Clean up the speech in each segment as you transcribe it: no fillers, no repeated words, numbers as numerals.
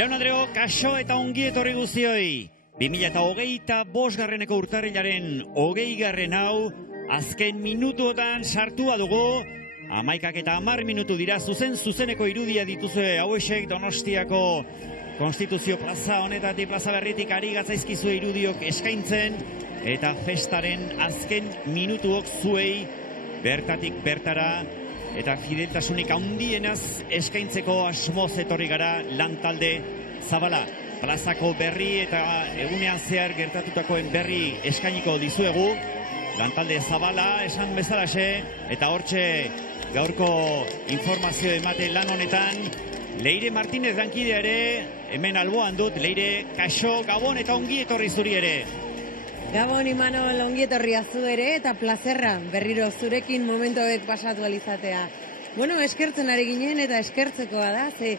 Jaun Andreo, kaixo eta ongi etorri guztioi. 2025 urtarrilaren 20. hau, azken minutuotan sartua dugu. 11:10 minutu dira, zuzeneko irudia dituzue hauesek Donostiako Konstituzio plaza honetatik, plaza berritik ari gatzaizkizu irudiok eskaintzen, eta festaren azken minutuok zuei bertatik bertara eta fideltasunik handienaz eskaintzeko asmoz etorri gara lantalde zabala. Plazako berri eta egunean zehar gertatutakoen berri eskainiko dizuegu. Lantalde zabala esan bezalaxe, eta hortxe gaurko informazio emate lan honetan Leire Martínez dankidea ere hemen alboan dut. Leire, kaixo, gabon eta ongi etorri zuri ere. Gabon Imanol, ongi etorri azu ere eta plazerra berriro zurekin momentuek pasatu alizatea. Bueno, eskertzen ari ginen eta eskertzekoa da, ze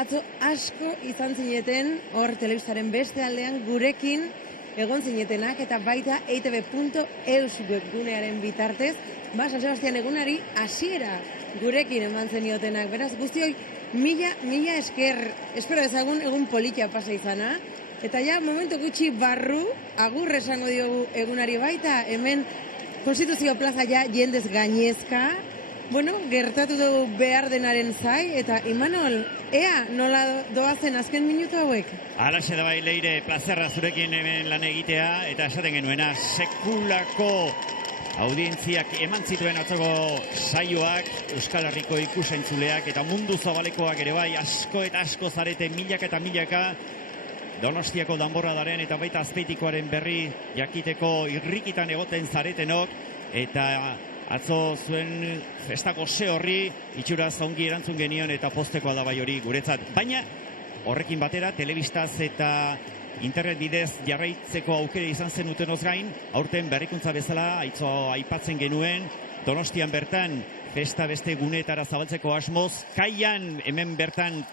atzo asko izan zineten hor telebistaren beste aldean gurekin egon zinetenak, eta baita eitb.eus webgunearen bitartez, San Sebastian egunari hasiera gurekin eman zeniotenak. Beraz, guztioi, mila esker, espero ezagun egun polita pasa izana, eta ja momentu gutxi barru, agur esango diogu egunari baita, hemen Konstituzio plaza ja jendez gainezka. Bueno, gertatu dugu behar denaren zai, eta Imanol, ea nola doazen azken minutu hauek? Halaxe da bai, Leire, plazerra zurekin hemen lan egitea, eta esaten genuena, sekulako audientziak eman zituen atzoko saioak, Euskal Herriko ikusentzuleak eta mundu zabalekoak ere bai, asko eta asko zarete, milaka eta milaka, Donostiako danborradaren eta baita Azpeitikoaren berri jakiteko irrikitan egoten zaretenok, eta atzo zuen festako ze horri itxuraz ongi erantzun genion eta postekoa da bai hori guretzat. Baina horrekin batera, telebistaz eta internet bidez jarraitzeko aukera izan zen utenoz gain, aurten berrikuntza bezala aitzo aipatzen genuen, Donostian bertan festa beste guneetara zabaltzeko asmoz, kaian hemen bertan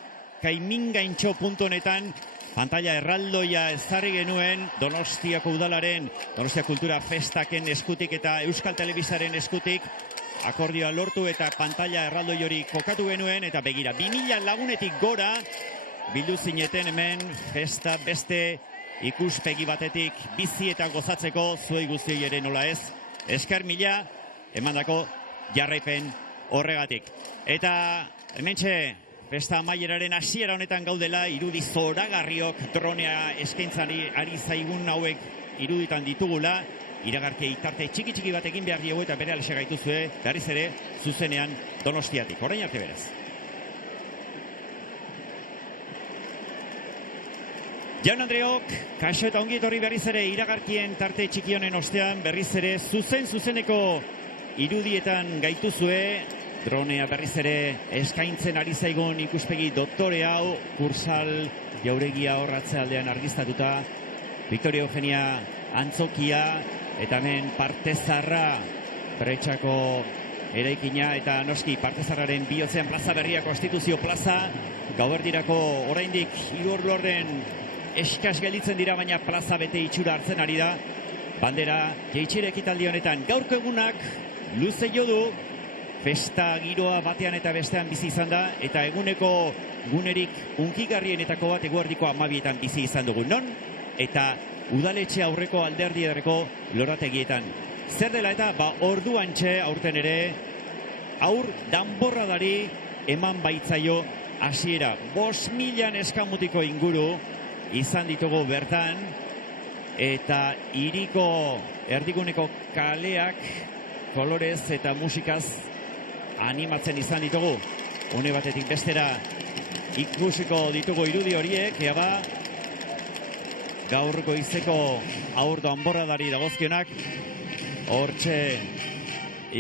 kaimingaintxo.netan pantalla erraldoia ezarri genuen Donostiako udalaren, Donostia Kultura Festaken eskutik eta Euskal Telebistaren eskutik akordioa lortu eta pantalla erraldoi hori kokatu genuen, eta begira, 2000 lagunetik gora bildu zineten hemen festa beste ikuspegi batetik bizi eta gozatzeko zuei guztiei ere nola ez. Esker mila emandako jarraipen horregatik. Eta hementxe festa amaieraren hasiera honetan gaudela, irudi zoragarriok dronea eskaintzari ari zaigun hauek iruditan ditugula, iragarki tarte txiki bat egin behar diogu eta bere alese gaituzue, berriz ere zuzenean Donostiatik. Orain arte beraz. Jaun Andreok, kaixo eta ongi etorri berriz ere iragarkien tarte txiki honen ostean, berriz ere zuzeneko irudietan gaituzue. Dronea berriz ere eskaintzen ari zaigun ikuspegi doktore hau, Kursal jauregia horratzealdean argiztatuta, Victoria Eugenia antzokia, eta hemen Partezarra Pretxako eraikina, eta noski Partezarraren bihotzean plaza berria, Konstituzio plaza, gauerdirako oraindik 3 ordu eskas gelditzen dira, baina plaza bete itxura hartzen ari da. Bandera jaitsire ekitaldi honetan gaurko egunak luze jo du, festa giroa batean eta bestean bizi izan da, eta eguneko gunerik unkigarrienetako bat eguerdiko 12etan bizi izan dugu. Non? Eta udaletxe aurreko alderdi ederreko lorategietan. Zer dela eta, orduantxe aurten ere, aur danborradari eman baitzaio hasiera. 5.000 eskamutiko inguru izan ditugu bertan, eta hiriko erdiguneko kaleak kolorez eta musikaz animatzen izan ditugu. Une batetik bestera ikusiko ditugu irudi horiek, ea gaur goizeko aur danborradari dagozkionak, hortxe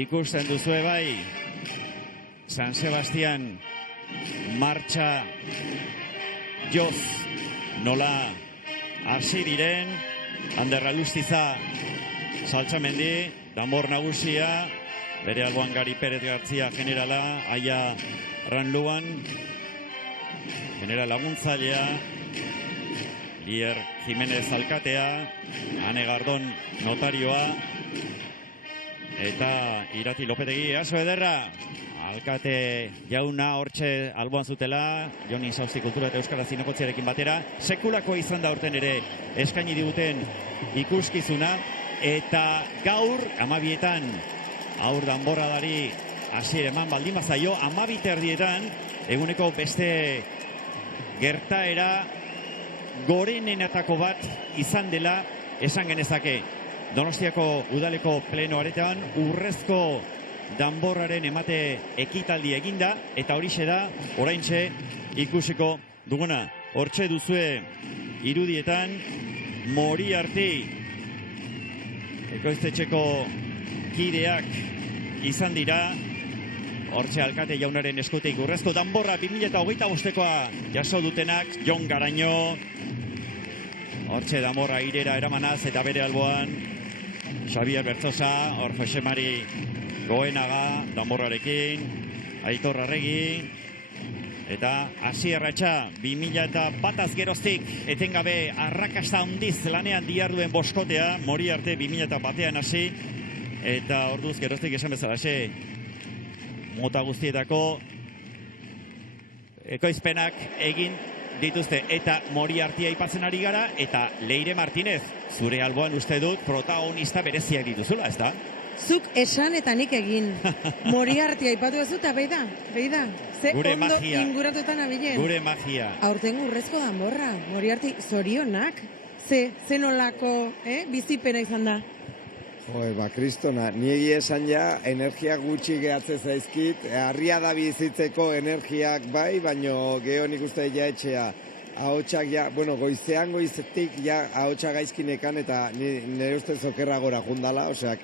ikusten duzue bai, San Sebastian martxa joz nola hasi diren, Ander Alustiza Saltxamendi, danbor nagusia, bere alboan Gari Perez Gartzia generala, Aia Ranluan, general laguntzailea, Lier Jimenez alkatea, Ane Gardon notarioa, eta Irati Lopetegi, aso ederra, Alkate jauna hortxe alboan zutela, Joni Sauzi Kultura eta Euskara Zinegotziarekin batera, sekulako izan da horten ere eskaini diguten ikuskizuna, eta gaur, 12etan, aur danborradari hasiera eman baldin bazaio, 12:30 eguneko beste gertaera gorenenetako bat izan dela esan genezake. Donostiako udaleko pleno aretean urrezko danborraren emate ekitaldi eginda, eta horixe da, oraintxe ikusiko duguna. Hortxe duzue irudietan, Moriarty ekoiztetxeko kideak izan dira, hortxe alkate jaunaren eskutik urrezko danborra 2025koa jaso dutenak, Jon Garaño, hortxe danborra irera eramanaz, eta bere alboan Xabier Bertzosa, hor Jose Mari Goenaga, danborrarekin, Aitor Arregi, eta Asier Ratxa, 2001 geroztik, etengabe arrakasta handiz lanean diarduen boskotea, Moriarty 2001an hasi, eta orduz geroztik esan bezalaxe, mota guztietako ekoizpenak egin dituzte, eta Moriarty aipatzen ari gara, eta Leire Martinez, zure alboan uste dut protagonista bereziak dituzula, ez da? Zuk esan eta nik egin. Moriarty aipatu ez dut, beida. Ze gure ondo magia. inguratutan abilen. Gure magia. Aurten urrezko danborra. Moriarty, zorionak. Ze nolako bizipena izan da. Kristona, niegi esan ja, energia gutxi gehatzen zaizkit, harria da bizitzeko energiak bai, baino geho nik uste ja etxea, ahotsak ja, goizetik ja ahotsak gaizkinekan eta nire uste zokerra gora jundala, osea,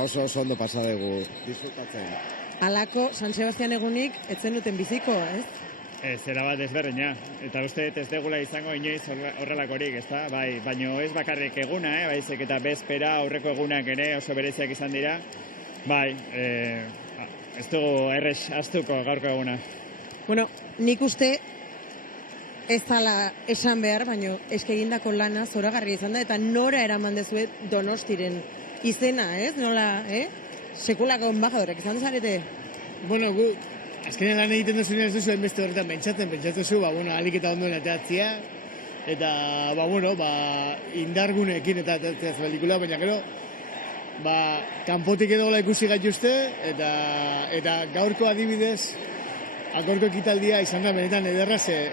oso ondo pasadegu disfrutatzen. Alako San Sebastian egunik etzen duten biziko, ez? Zera bat ezberdina, eta uste ez degula izango inoiz horrelakorik, ez da? Bai, baino ez bakarrik eguna, baizik eta bezpera aurreko egunak ere oso bereziak izan dira. Bai, ez dugu errex astuko gaurko eguna. Bueno, nik uste ez dala esan behar, baino eske egindako lana zoragarria izan da, eta nora eraman dezuet Donostiren izena, ez? Nola, sekulako embajadorek izan duzarete? Bueno, azkenean lan egiten duzunean ez duzu enbeste horretan pentsatzen zu, alik eta ondoen ateatzia, eta, indargunekin eta ateatzea pelikula, baina gero, kanpotik edo ikusi gaituzte, eta gaurko adibidez, gaurko ekitaldia izan da benetan ederra, ze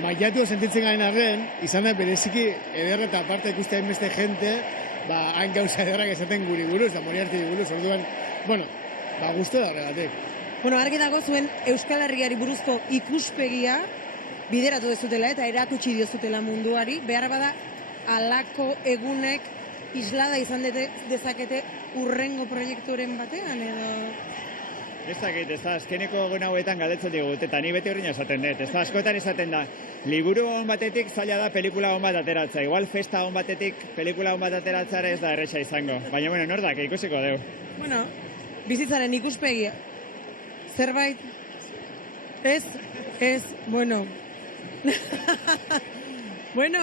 mailatu sentitzen garen arren, izan da bereziki ederra eta aparte ikustea enbeste jente, hain gauza ederrak esaten guri buruz, da Moriarty buruz, orduan, guztu da horregatik. Bueno, argi dago zuen Euskal Herriari buruzko ikuspegia bideratu dezutela eta erakutsi diozutela munduari. Behar bada, alako egunek islada izan dezakete urrengo proiekturen batean, edo... Ez dakit, ez da, azkeneko egun hauetan galdetzen digut, eta ni beti horrein esaten dut. Ez da, askotan esaten da, liburu hon batetik zaila da pelikula hon bat ateratza. Igual festa hon batetik pelikula hon bat ateratzara ez da erresa izango. Baina, nordak, ikusiko deu. Bueno, bizitzaren ikuspegia. Zerbait? Ez, bueno. Bueno,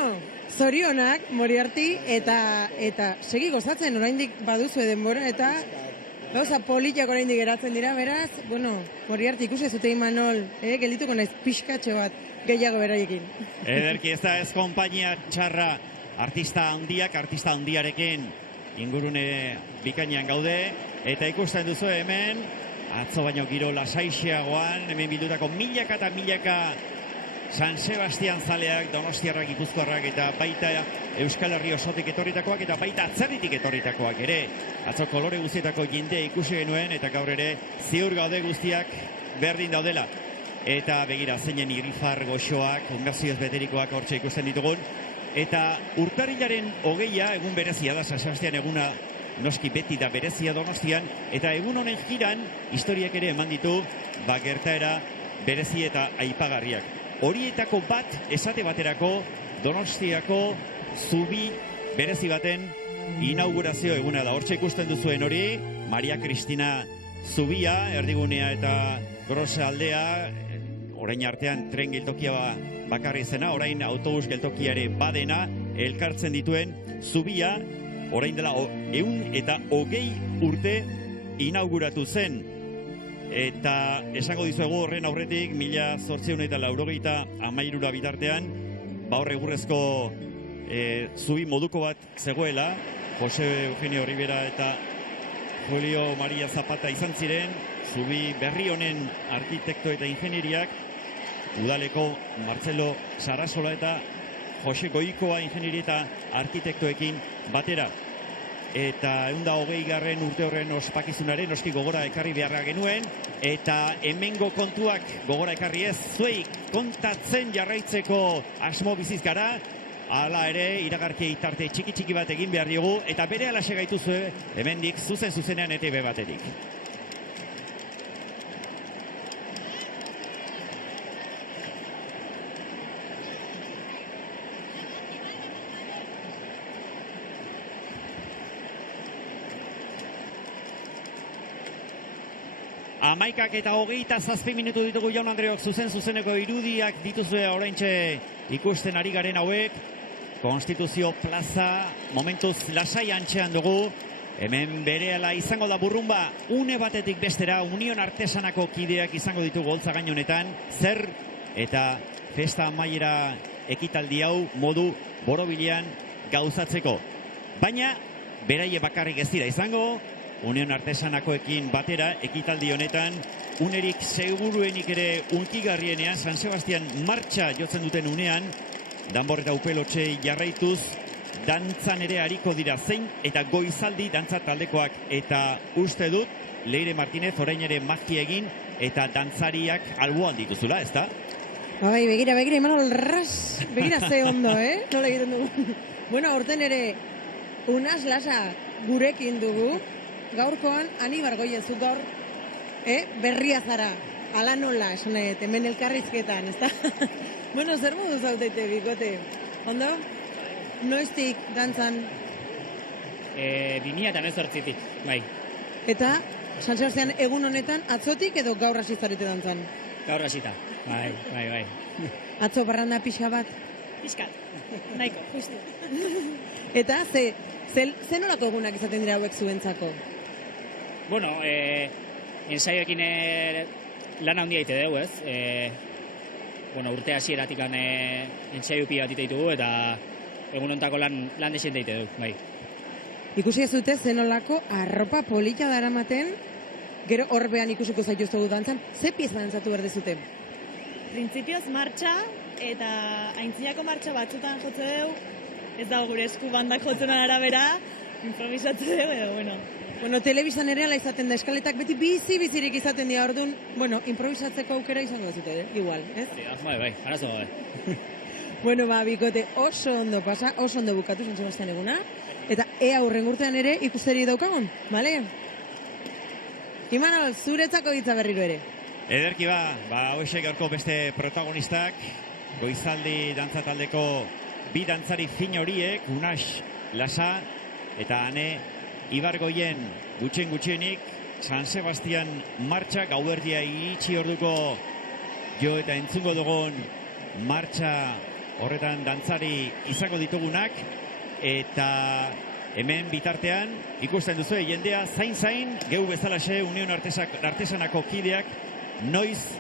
zorionak, Moriarty, eta segi gozatzen, oraindik baduzu denbora, eta gauza politiak oraindik geratzen dira, beraz, bueno, Moriarty ikusi zute Imanol, geldituko naiz pixkatxo bat gehiago beraiekin. Ederki ez da ez konpainia txarra, artista handiarekin ingurune bikainean gaude, eta ikusten duzu hemen, atzo baino giro lasaixeagoan, hemen bildutako milaka San Sebastian zaleak, donostiarrak, gipuzkoarrak, eta baita Euskal Herri osotik etorritakoak, eta baita atzerritik etorritakoak ere. Atzo kolore guztietako jende ikusi genuen, eta gaur ere ziur gaude guztiak berdin daudela. Eta begira, zeinen irrifar goxoak, ungazioz beterikoak hortxe ikusten ditugun. Eta urtarrilaren 20 egun berezia da, San Sebastian eguna, noski beti da berezia Donostian, eta egun honen jiran historiak ere eman ditu gertaera berezi eta aipagarriak. Horietako bat esate baterako Donostiako zubi berezi baten inaugurazio eguna da. Hortxe ikusten duzuen hori, Maria Cristina zubia, erdigunea eta Grosa aldea, orain artean tren geltokia bakarri zena, orain autobus geltokiare badena, elkartzen dituen zubia, orain dela 120 urte inauguratu zen. eta esango dizuegu horren aurretik 1883 bitartean, hor egurrezko zubi moduko bat zegoela, Jose Eugenio Rivera eta Julio Maria Zapata izan ziren, zubi berri honen arkitekto eta ingenieriak, udaleko Marcelo Sarasola eta Jose Goikoa ingenieri eta arkitektoekin batera. Eta 120. urte horren ospakizunaren noski gogora ekarri beharra genuen, eta hemengo kontuak gogora ekarri ez, zuei kontatzen jarraitzeko asmo biziz gara, hala ere iragarki tarte txiki bat egin behar diogu, eta bere alaxe gaituzue hemendik zuzenean ETV baterik. Amaikak eta 27 minutu ditugu Jaun Andreok, zuzeneko irudiak dituzue oraintxe ikusten ari garen hauek. Konstituzio plaza momentuz lasai antxean dugu. Hemen berehala izango da burrumba, une batetik bestera Union Artesanako kideak izango ditugu holtza gain honetan. Zer eta festa amaiera ekitaldi hau modu borobilean gauzatzeko. Baina beraie bakarrik ez dira izango, Union Artesanakoekin batera ekitaldi honetan unerik seguruenik ere unkigarrienean San Sebastian martxa jotzen duten unean, danbor eta upelotxei jarraituz dantzan ere hariko dira zein eta goizaldi dantza taldekoak, eta uste dut Leire Martinez orain ere magia egin eta dantzariak alboan dituzula, ez da? Bai, begira, Imanol, ras, begira ze ondo, nola egiten dugu. Bueno, aurten ere Unas Lasa gurekin dugu. Gaurkoan, Anibar Goienzuk gaur, berria zara, ala nola, esan hemen elkarrizketan, ez da? Bueno, zer modu zauteite, bikote? Ondo? Noiztik dantzan? 2018-tik, bai. Eta, San Sebastian egun honetan, atzotik edo gaur hasi zarete dantzan? Gaur hasita, bai. Atzo barranda pixa bat? Piskat, nahiko, justu. Eta, ze nolako egunak izaten dira hauek zuentzako? Bueno, ensaioekin lan handia ite dugu, ez? Bueno, urte hasieratik ensaio pila bat ditugu eta egun hontako lan desente ite dugu, bai. Ikusi ez dute zenolako arropa polita daramaten, gero horbean ikusiko zaituztugu dantzan, ze pieza dantzatu behar dezute? Printzipioz martxa eta aintzinako martxa batzutan jotze dugu, ez da gure esku bandak jotzen arabera, improvisatze dugu edo, bueno. Bueno, telebistan ere ala izaten da, eskaletak beti bizirik izaten dira, orduan, bueno, improvisatzeko aukera izango zute, igual, ez? Bai, arazo gabe. Bueno, bikote, oso ondo pasa, oso ondo bukatu San Sebastian eguna, eta ea hurren urtean ere ikusteri daukagun, bale? Imanol, zuretzako hitza berriro ere. Ederki hauexek gaurko beste protagonistak, goizaldi dantza taldeko bi dantzari fin horiek, Unas Lasa eta Ane Ibargoien gutxienik San Sebastian martxa, gauerdia itxi orduko jo eta entzungo dugun martxa horretan dantzari izango ditugunak, eta hemen bitartean ikusten duzu jendea zain geu bezalaxe Union Artesanako kideak noiz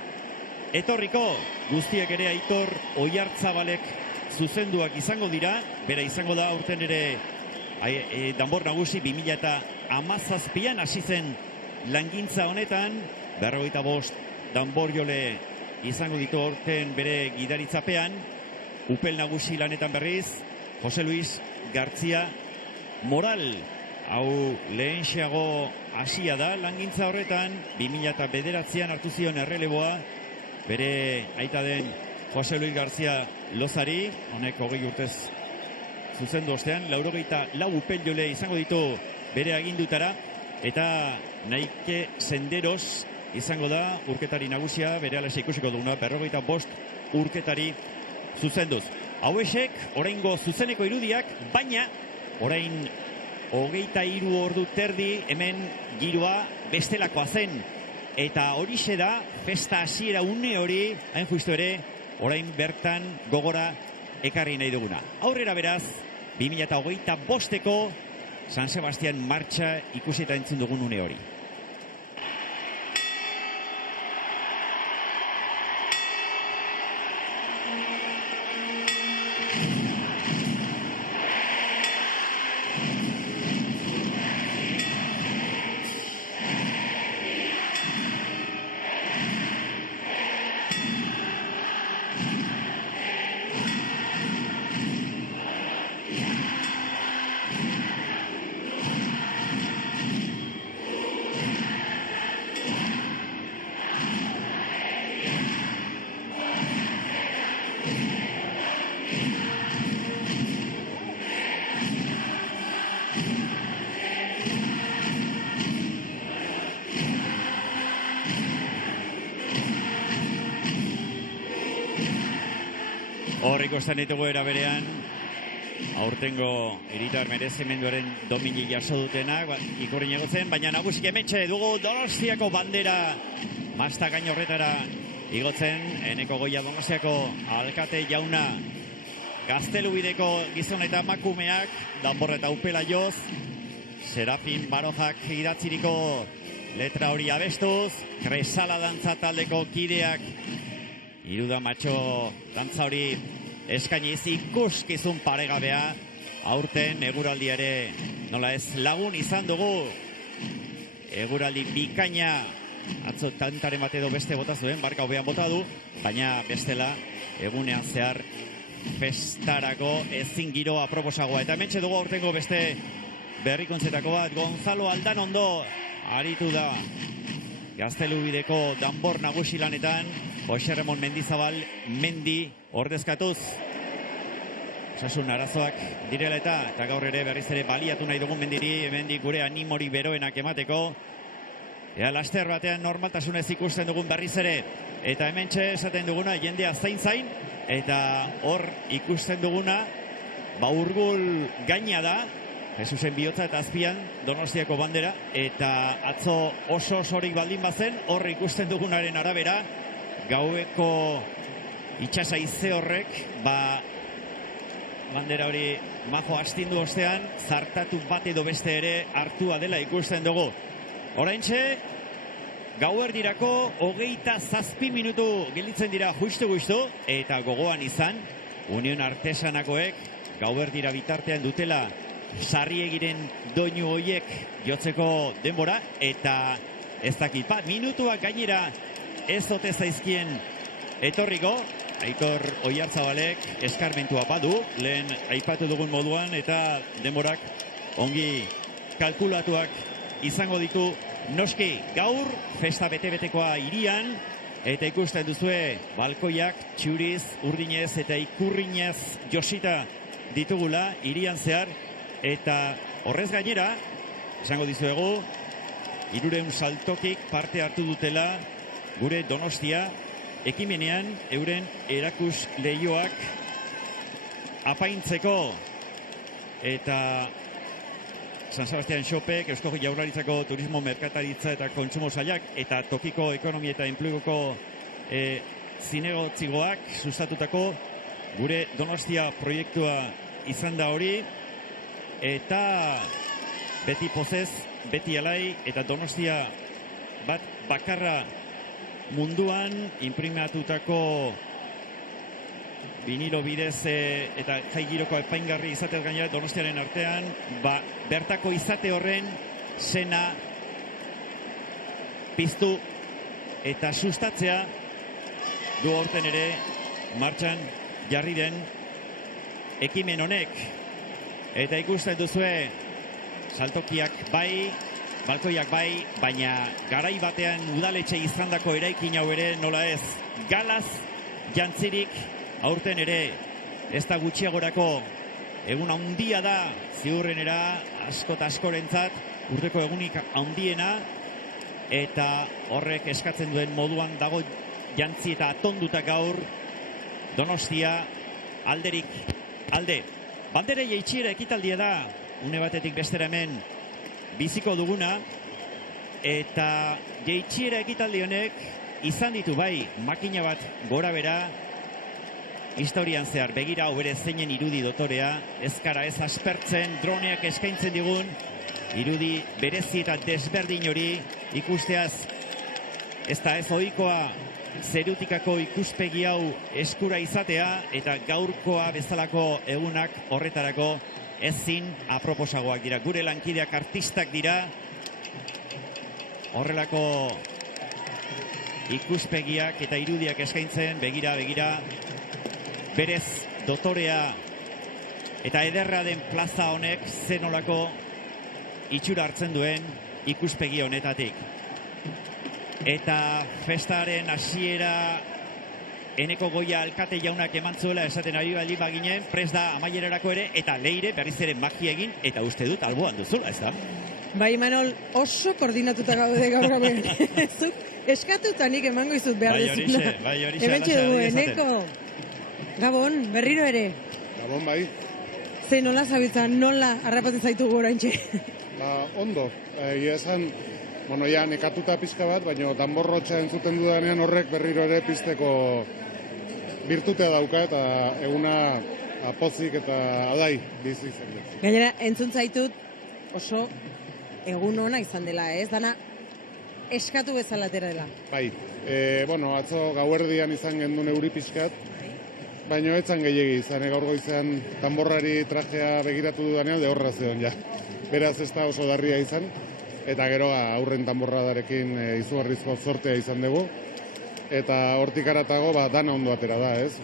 etorriko, guztiak ere Aitor Oiartzabalek zuzenduak izango dira, bera izango da aurten ere danbor nagusi 2017an hasi zen langintza honetan, 55 danbor jole izango ditu aurten bere gidaritzapean, upel nagusi lanetan berriz, Jose Luis Gartzia Moral, hau lehenxeago hasia da langintza horretan, 2009an hartu zion erreleboa, bere aita den Jose Luis Gartzia Lozari, honek 20 urtez zuzendu ostean, 84 upel jole izango ditu bere agindutara, eta Naike Senderos izango da urketari nagusia, bere alaxe ikusiko duguna, 55 urketari zuzenduz. Hauexek, oraingo zuzeneko irudiak, baina orain 23 ordu terdi hemen giroa bestelakoa zen. Eta horixe da, festa hasiera une hori, hain justu ere, orain bertan gogora ekarri nahi duguna. Aurrera beraz, 2025ko San Sebastian martxa ikusi eta entzun dugun une hori. Hor ikusten ditugu era berean, aurtengo hiritar merezimenduaren domini jaso dutenak, ikurrin egotzen, baina nagusik hementxe dugu Donostiako bandera masta gain horretara igotzen, Eneko Goia Donostiako alkate jauna, Gaztelubideko gizon eta emakumeak, danbor eta upela joz, Serafin Barojak idatziriko letra hori abestuz, Kresala dantza taldeko kideak, Iruda Matxo dantza hori eskainiz ikuskizun paregabea, aurten eguraldi ere nola ez lagun izan dugu, eguraldi bikaina, atzo tantaren bat edo beste bota zuen, barka hobean bota du, baina bestela egunean zehar festarako ezin giroa proposagoa. Eta hementxe dugu aurtengo beste berrikuntzetako bat, Gonzalo Aldanondo aritu da Gaztelubideko danbor nagusi lanetan, Jose Ramon Mendizabal mendi ordezkatuz. Osasun arazoak direla eta gaur ere berriz ere baliatu nahi dugun mendiri, hemendik gure animori beroenak emateko. Ea laster batean normaltasunez ikusten dugun berriz ere. Eta hementxe esaten duguna jendea zain, eta hor ikusten duguna, urgul gaina da, Jesusen bihotza eta azpian Donostiako bandera, eta atzo oso osorik baldin bazen, hor ikusten dugunaren arabera, gaueko itxasaize horrek, bandera hori majo astindu ostean, zartatu bat edo beste ere hartua dela ikusten dugu. Oraintxe, gauerdirako 27 minutu gelditzen dira justu, eta gogoan izan, Union Artesanakoek gauerdira bitartean dutela sarriegiren doinu hoiek jotzeko denbora, eta ez dakit, minutuak gainera ez ote zaizkien etorriko, Aitor Oiartzabalek eskarmentua badu, lehen aipatu dugun moduan, eta denborak ongi kalkulatuak izango ditu. Noski, gaur festa bete-betekoa hirian, eta ikusten duzue balkoiak txuriz, urdinez eta ikurrinez josita ditugula hirian zehar, eta horrez gainera, esango dizuegu, 300 saltokik parte hartu dutela gure Donostia ekimenean euren erakus lehioak apaintzeko, eta San Sebastian Xopek, Eusko Jaurlaritzako Turismo, Merkataritza eta Kontsumo Sailak eta tokiko ekonomia eta enpleguko zinegotzigoak sustatutako gure Donostia proiektua izan da hori, eta beti pozez, beti alai, eta Donostia bat bakarra munduan imprimatutako vinilo bidez eta jai giroko apaingarri izatez gainera Donostiaren artean, bertako izate horren zena piztu eta sustatzea du horten ere martxan jarri den ekimen honek. Eta ikusten duzue saltokiak bai, balkoiak bai, baina garai batean udaletxe izandako eraikin hau ere nola ez galaz jantzirik aurten ere ez da gutxiagorako egun handia da ziurrenera asko eta askorentzat urteko egunik handiena, eta horrek eskatzen duen moduan dago jantzi eta atonduta gaur Donostia alderik alde. Bandere jaitxiera ekitaldia da, une batetik bestera hemen biziko duguna, eta jaitxiera ekitaldi honek izan ditu bai makina bat gora bera, historian zehar begira hau ere zeinen irudi dotorea, ezkara ez aspertzen, droneak eskaintzen digun, irudi berezi eta desberdin hori ikusteaz, ez da ez ohikoa zerutikako ikuspegi hau eskura izatea eta gaurkoa bezalako egunak horretarako ezin aproposagoak dira. Gure lankideak artistak dira, horrelako ikuspegiak eta irudiak eskaintzen, begira, berez dotorea eta ederra den plaza honek zenolako itxura hartzen duen ikuspegi honetatik. Eta festaren hasiera Eneko Goia alkate jaunak eman zuela esaten ari bali baginen, prest da amaierarako ere, eta Leire berriz ere magia egin, eta uste dut alboan duzula, ez da? Bai, Manol, oso koordinatuta gaude gaur gaben. Zuk eskatuta nik emango izut behar dezuna. Bai, horixe, Hementxe dugu, Eneko. Gabon, berriro ere. Gabon, bai. Ze nola zabiltzan, nola harrapatzen zaitu goraintxe? Ondo, egia esan, ja nekatuta pizka bat, baina danborrotxa entzuten dudanean horrek berriro ere pizteko birtutea dauka eta eguna pozik eta adai bizi zen. Gainera, entzun zaitut oso egun ona izan dela, ez? Dana eskatu bezala atera dela. Bai, atzo gauerdian izan gendun euri pizkat, baina etzan gehiegi izan, gaur goizean danborrari trajea begiratu dudanean horra zeon ja. Beraz ez da oso darria izan. Eta gero aurren danborradarekin izugarrizko zortea izan dugu. Eta hortik aratago dana ondo atera da, ez?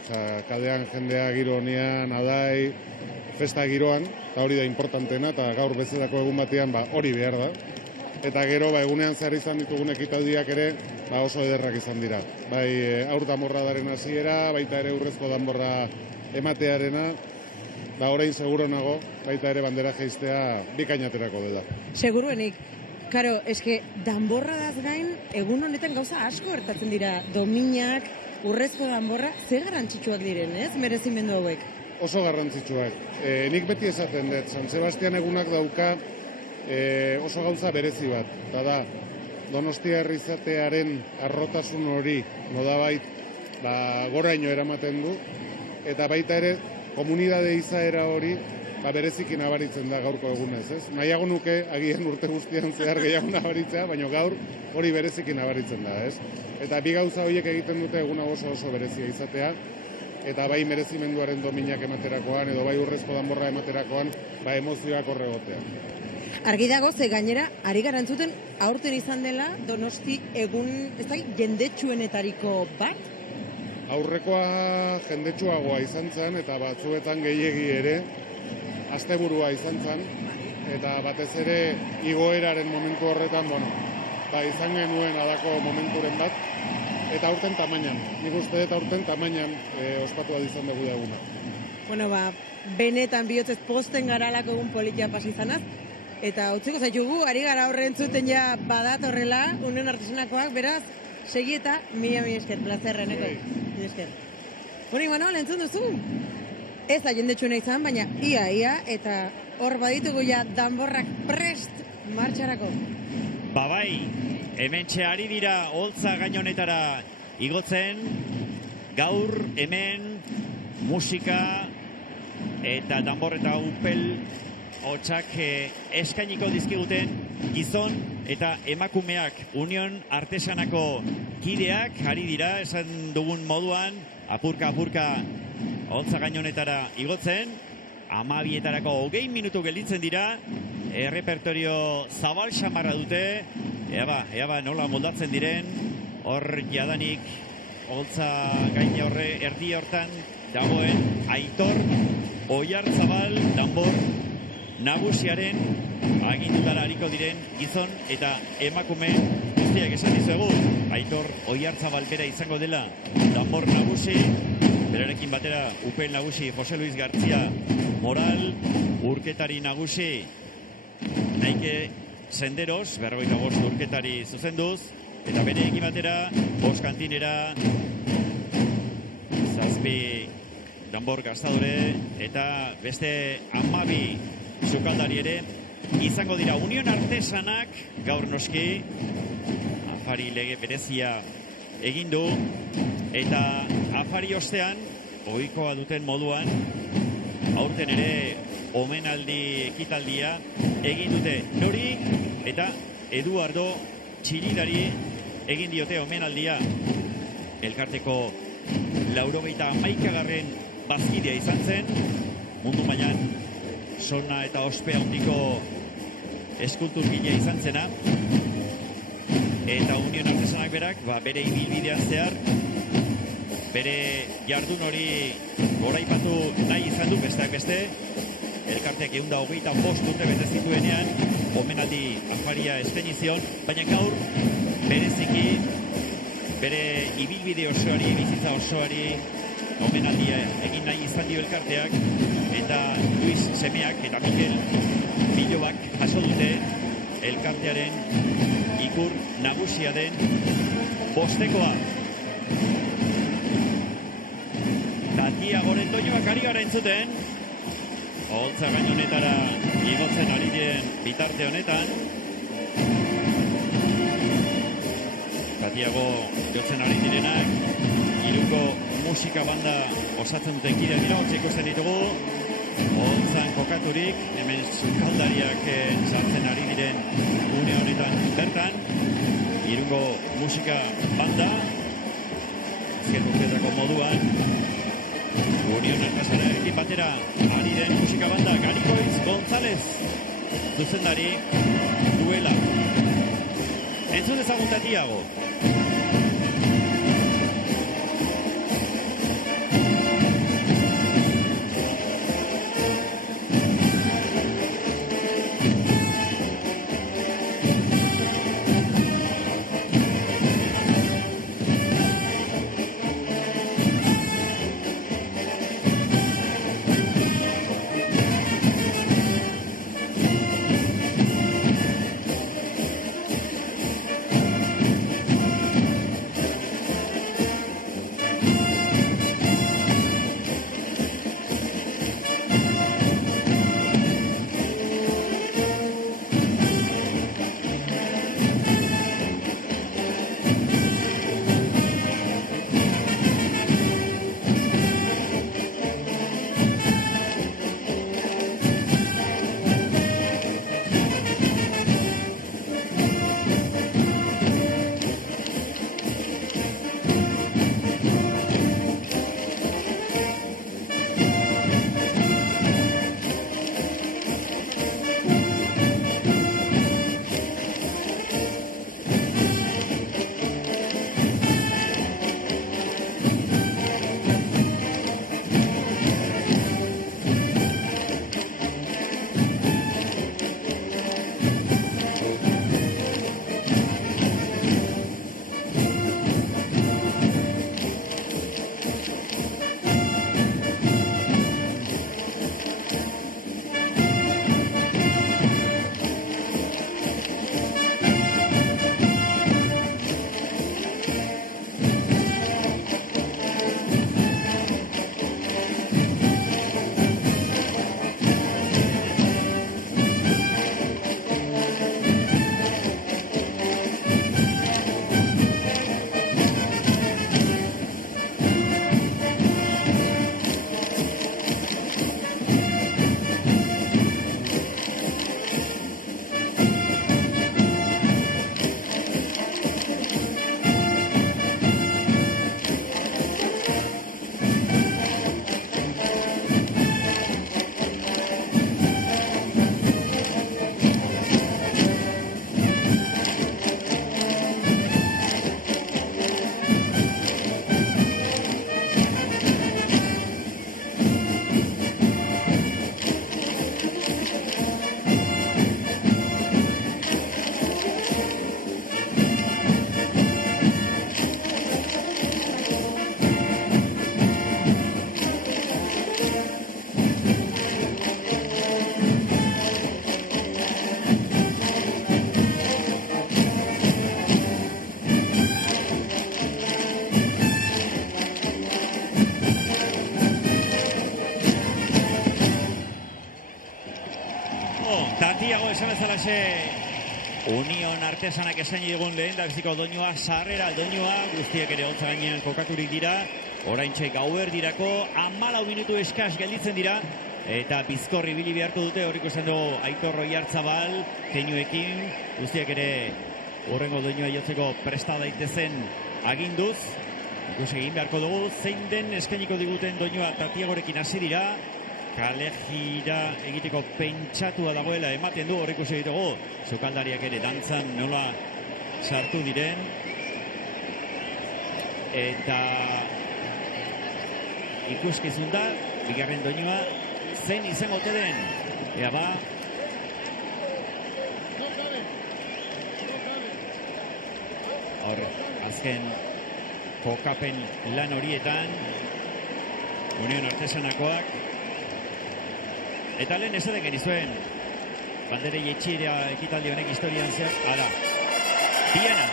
Kalean jendea giro honean, adai, festa giroan, eta hori da importantena, eta gaur bezalako egun batean hori behar da. Eta gero egunean zehar izan ditugun ekitaudiak ere oso ederrak izan dira. Bai aur danborradaren hasiera, baita ere urrezko danborra ematearena, orain seguro nago, baita ere bandera jeistea bikainaterako dela. Seguruenik. Karo, eske, danborradaz gain, egun honetan gauza asko gertatzen dira. Dominak, urrezko danborra, zer garrantzitsuak diren, ez? Merezimendu hauek. Oso garrantzitsuak. Nik beti esaten dut, San Sebastian egunak dauka oso gauza berezi bat. Eta da, Donostia herrizatearen arrotasun hori, nodabait, goraino eramaten du. Eta baita ere, komunidade izaera hori, bereziki nabaritzen da gaurko egunez, ez? Nahiago nuke, agian urte guztian zehar gehiago nabaritzea, baina gaur hori bereziki nabaritzen da, ez? Eta bi gauza horiek egiten dute eguna oso berezia izatea, eta bai merezimenduaren dominak ematerakoan, edo bai urrezko danborra ematerakoan, emozioak horregotea. Argi dago, ze gainera, ari garantzuten aurten izan dela Donosti egun, ez da, jendetsuenetariko bat? Aurrekoa jendetsuagoa izan zen, eta batzuetan gehiegi ere, asteburua izan zen, eta batez ere igoeraren momentu horretan, izan genuen adako momenturen bat, eta aurten tamainan. Nik uste dut aurten tamainan ospatu izan dugu eguna. Benetan bihotzez posten garalako egun politia pasi izanaz, eta utziko zaitugu, ari gara horren zuten ja badat horrela, unen artesanakoak, beraz, segi eta mila esker, plazerreneko. Mila esker. Manuel, entzun duzu? Ez da jendetsuena izan, baina ia, eta hor baditugu ja danborrak prest martxarako. Bai, hementxe ari dira holtza gainonetara igotzen, gaur hemen musika eta danbor eta upel hotxak eskainiko dizkiguten gizon eta emakumeak Union Artesanako kideak ari dira, esan dugun moduan, apurka holtza gainonetara igotzen, 12etarako 20 minutu gelditzen dira, errepertorio zabal xamarra dute, ea nola moldatzen diren, hor jadanik holtza gaine horre erdi hortan dagoen Aitor Oiartzabal danbor nagusiaren agindutara hariko diren gizon eta emakume guztiak esan dizuegu. Aitor Oiartzabal bera izango dela danbor nagusi, berarekin batera upel nagusi Jose Luis Gartzia Moral, urketari nagusi Naike Senderos, 45 urketari zuzenduz, eta bereekin batera bost kantinera, 7 danbor gaztadore, eta beste 12 sukaldari ere izango dira. Union Artesanak gaur noski afari lege berezia egin du, eta afari ostean ohikoa duten moduan aurten ere omenaldi ekitaldia egin dute. Nori eta Eduardo Txiridari egin diote omenaldia. elkarteko 91. bazkidea izan zen, mundu mailan sona eta ospea handiko eskulturgilea izan zena, eta Union Artesanak berak, bere ibilbidean zehar, bere jardun hori goraipatu nahi izan du besteak beste, elkarteak 125 urte bete zituenean, omenaldi afaria eskaini zion, baina gaur bereziki bere ibilbide osoari, bizitza osoari omenaldia egin nahi izan dio elkarteak, eta Luis semeak eta Mikel Bilobak jaso dute elkartearen ikur nagusia den bostekoa. Tatia Gorendoioak ari gara entzuten, oholtza gainonetara igotzen ari diren bitarte honetan. Tatiago jotzen ari direnak, Irungo musika banda osatzen duten kide dira, hortze ikusten ditugu, oholtzan kokaturik, hemen sukaldariak sartzen ari diren une honetan bertan, Irungo musika banda, azken urteetako moduan, Union Artesanarekin batera ari den musika banda, Garikoitz González, zuzendari duela. Entzun dezagun Tatiago. Tatiago esan bezalaxe Union Artesanak esaini dugun lehen dabiziko doinua, sarrera doinua, guztiak ere hotza gainean kokaturik dira, oraintxe gauerdirako 14 minutu eskas gelditzen dira, eta bizkorri bili beharko dute, horriko esan dugu Aitor Oiartzabal, keinuekin, guztiak ere horrengo doinua jotzeko presta daitezen aginduz, Ikusi egin beharko dugu, zein den eskainiko diguten doinua Tatiagorekin hasi dira. Kale jira egiteko pentsatua dagoela ematen du, hor ikusi ditugu. Sukaldariak ere dantzan nola sartu diren. Eta ikuskizun da, bigarren doinua, zein izango ote den. Ea ba. Hor, azken kokapen lan horietan, Union Artesanakoak. Eta lehen esaten genizuen, bandere jetxira ekitaldi honek historian zer, ara, Diana.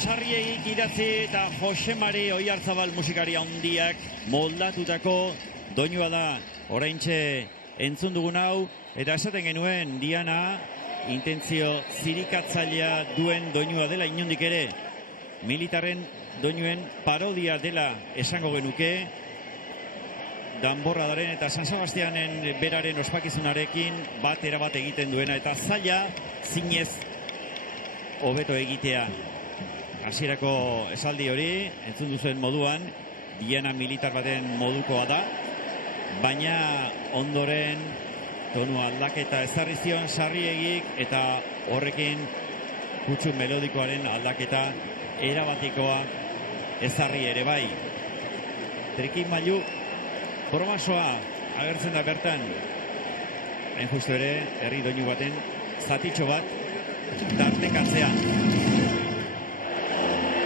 Sarriegik idatzi eta Jose Mari Oiarzabal musikari handiak moldatutako doinua da oraintxe entzun dugun hau, eta esaten genuen Diana intentzio zirikatzailea duen doinua dela inondik ere, militarren doinuen parodia dela esango genuke, Danborradaren eta San Sebastianen beraren ospakizunarekin bat erabat egiten duena, eta zaila zinez hobeto egitea. Hasierako esaldi hori, entzun duzuen moduan, Diana militar baten modukoa da, baina ondoren tonu aldaketa ezarri zion Sarriegik, eta horrekin kutsu melodikoaren aldaketa erabatikoa ezarri ere bai. Trikimailu bromasoa agertzen da bertan, hain justu ere, herri doinu baten zatitxo bat tartekatzean.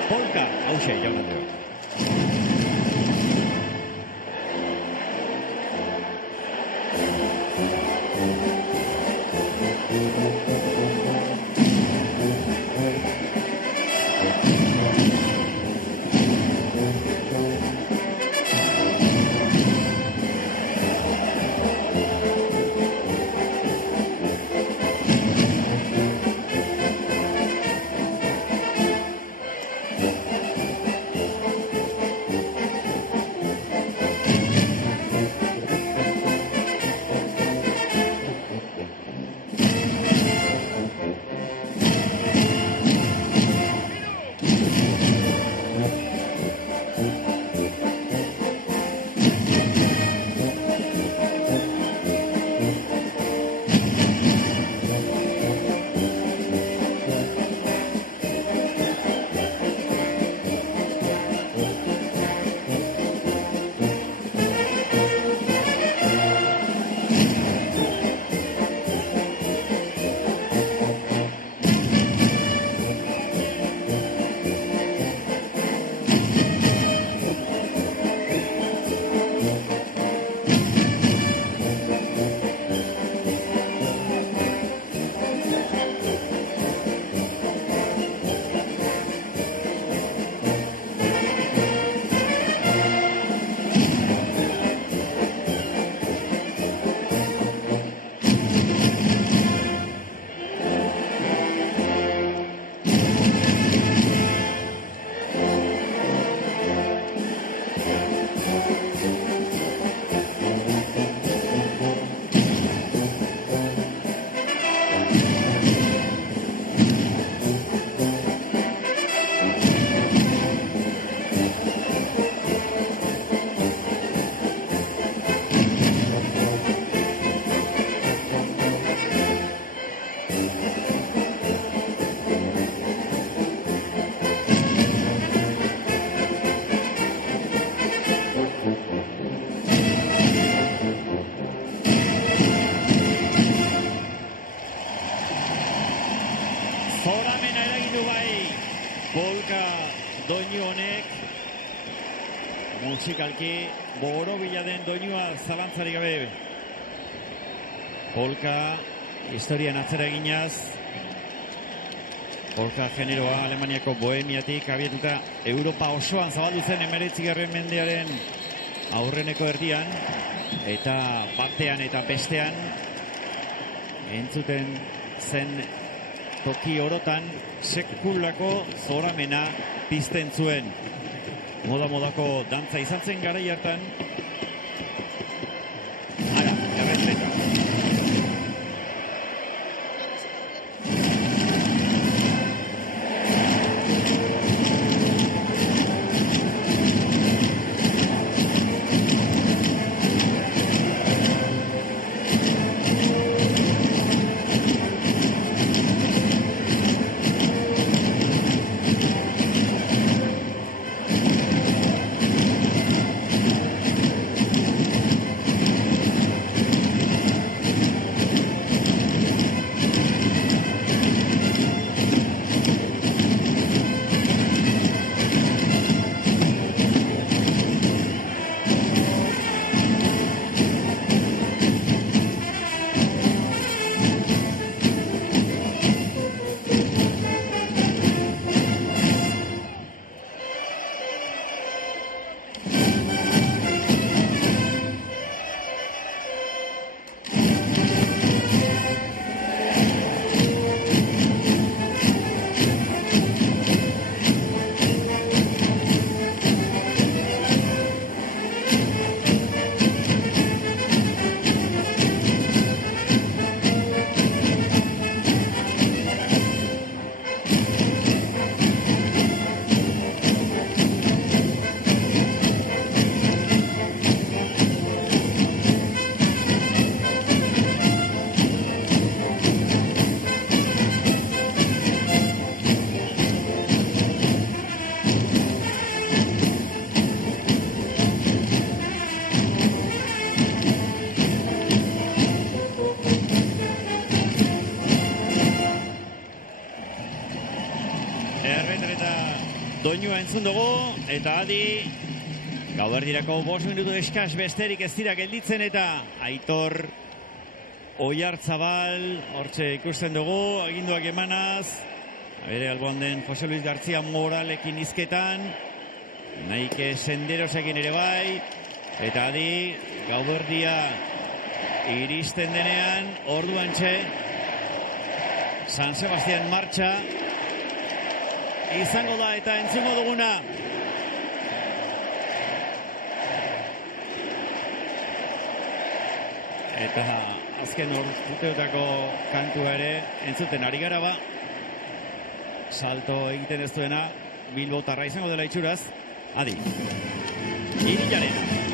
Polka, hauxe, jaun andreok. doinu honek musikalki borobila den doinua zalantzari gabe. Polka historian atzera eginaz, polka generoa Alemaniako Bohemiatik abietuta Europa osoan zabaldu zen 19. mendearen aurreneko erdian, eta batean eta bestean entzuten zen toki orotan sekulako zoramena pizten zuen. Moda-modako dantza izan zen garai hartan. Ara, erretreta. Doinua entzun dugu, eta adi gauerdirako 5 minutu eskas besterik ez dira gelditzen, eta Aitor Oiartzabal hortxe ikusten dugu, aginduak emanaz, bere alboan den Jose Luis García Moralekin izketan, Naike Senderosekin ere bai, eta adi gauerdia iristen denean, orduan txe San Sebastián martxa izango da eta entzungo duguna. Eta azken urteotako kantua ere entzuten ari gara ba. Salto egiten ez duena Bilbotarra izango dela itxuraz. Adi. Irilaren.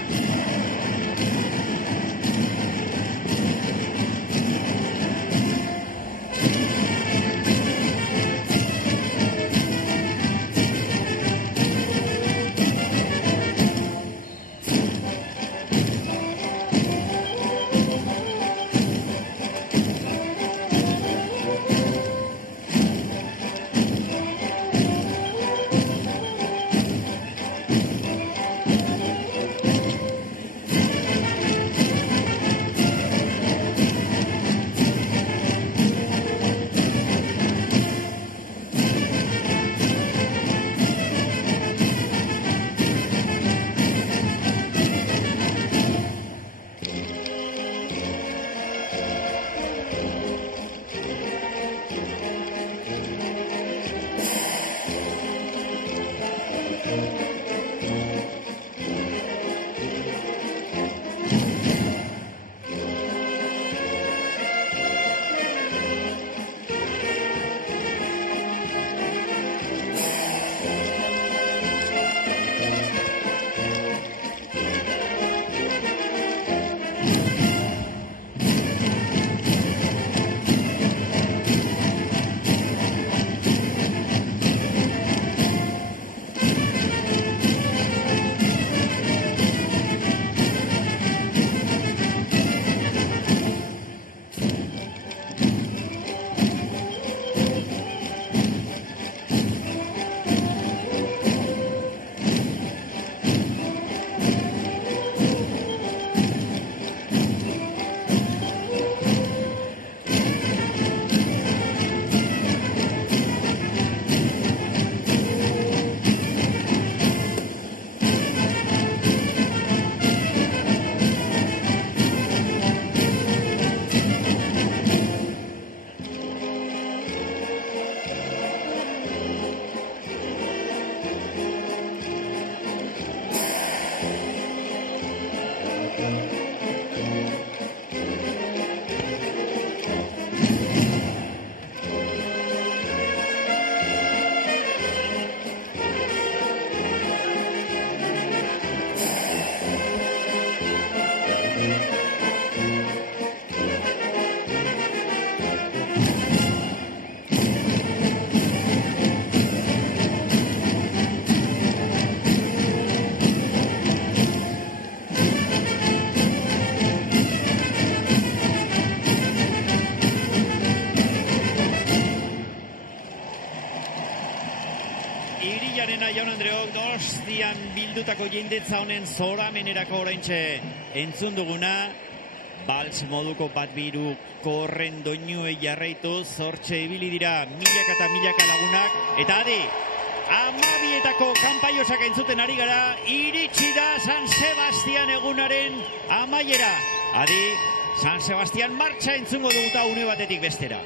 Bastian bildutako jendetza honen zoramenerako oraintxe entzun duguna. Baltz moduko bat biru korren doinuei jarraitu, zortxe ibili dira milaka eta milaka lagunak. Eta adi, amabietako kanpaiosak entzuten ari gara, iritsi da San Sebastian egunaren amaiera. Adi, San Sebastian martxa entzungo duguta une batetik bestera.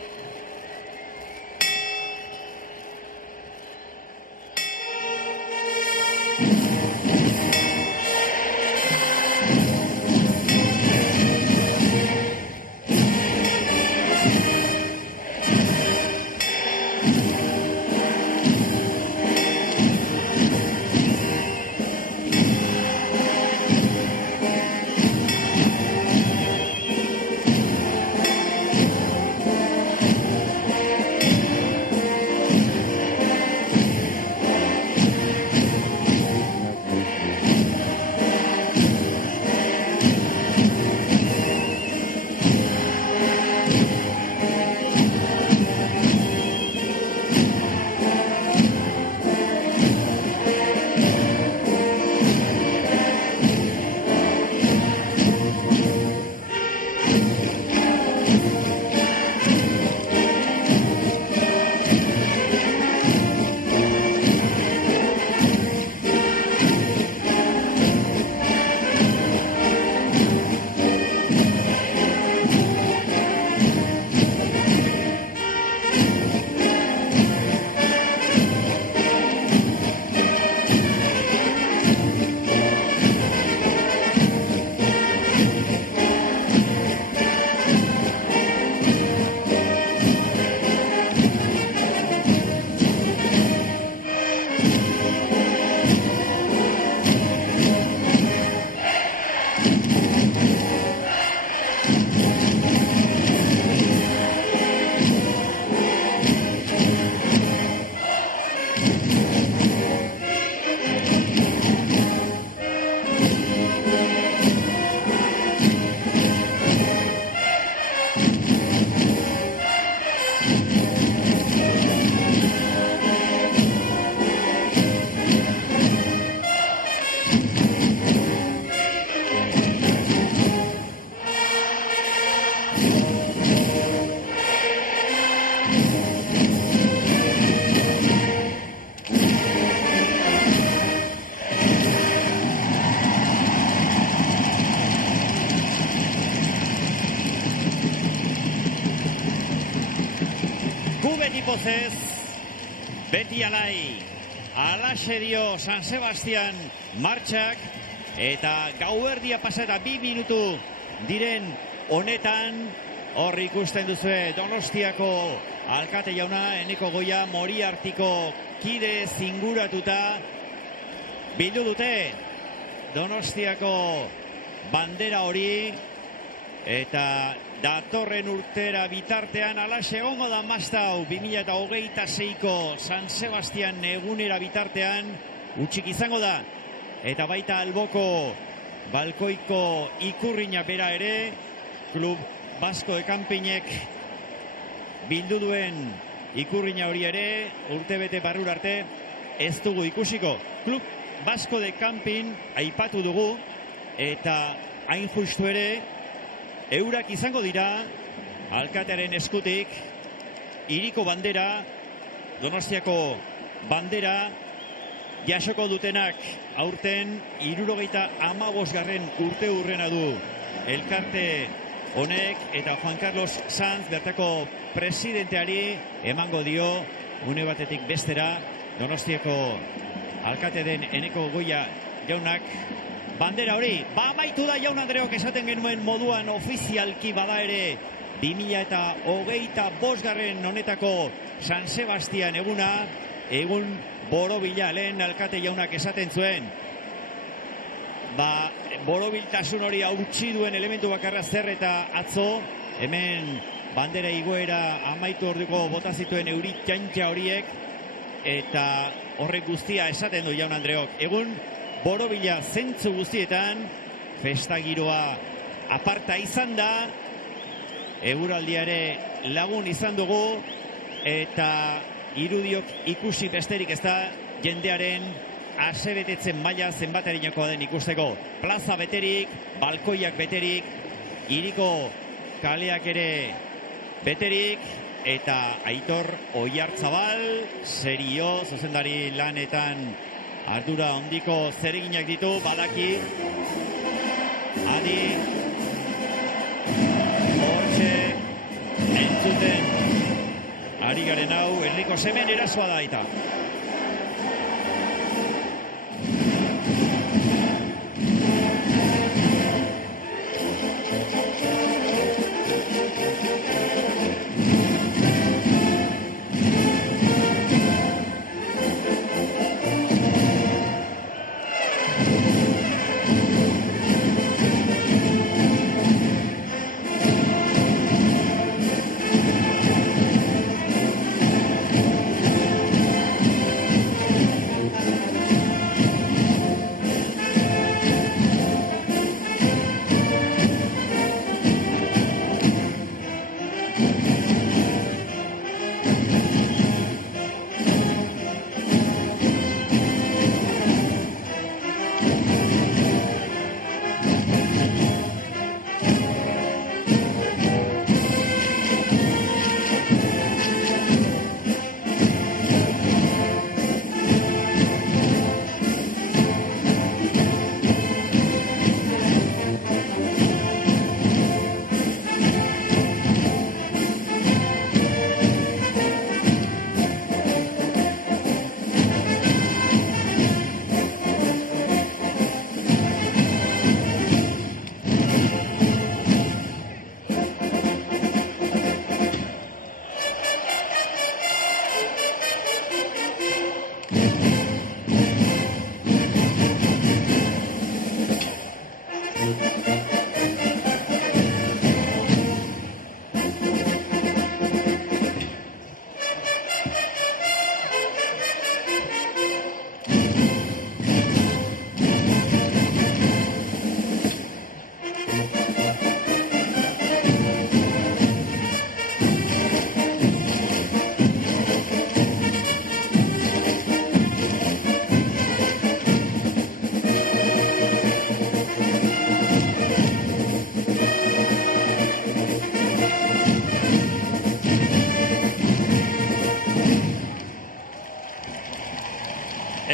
Pozez, beti alai, alaxe dio San Sebastian martxak, eta gauerdia pasata 2 minutu diren honetan, hor ikusten duzue Donostiako alkate jauna, Eneko Goia Moriartiko kide zinguratuta, bildu dute Donostiako bandera hori, eta datorren urtera bitartean alaxe egongo da maztau 2026ko San Sebastian egunera bitartean utxik izango da. Eta baita alboko balkoiko ikurrina bera ere, Klub Basko de Kanpinek bildu duen ikurrina hori ere, urtebete barrura arte ez dugu ikusiko. Klub Basko de Kanpin aipatu dugu, eta hain justu ere, eurak izango dira, alkatearen eskutik, hiriko bandera, Donostiako bandera, jasoko dutenak aurten 75. urte hurrena du elkarte honek, eta Juan Carlos Sanz bertako presidenteari emango dio une batetik bestera Donostiako alkate den Eneko Goia jaunak bandera hori. Ba amaitu da Jaun Andreok esaten genuen moduan ofizialki bada ere 2025. honetako San Sebastian eguna, egun borobila, lehen alkate jaunak esaten zuen. Ba, borobiltasun hori hautsi duen elementu bakarra zer eta atzo, hemen bandera igoera amaitu orduko bota zituen eurit jantza horiek, eta horrek guztia esaten du Jaun Andreok. Egun borobila zentzu guztietan, festa giroa aparta izan da, eguraldiare lagun izan dugu, eta irudiok ikusi besterik ez da jendearen asebetetzen maila zenbaterinokoa den ikusteko. Plaza beterik, balkoiak beterik, hiriko kaleak ere beterik, eta Aitor Oiartzabal, serio, zuzendari lanetan ardura handiko zereginak ditu, badaki, adi, hortxe, entzuten, ari garen hau, Enrico Semen erasoa da eta.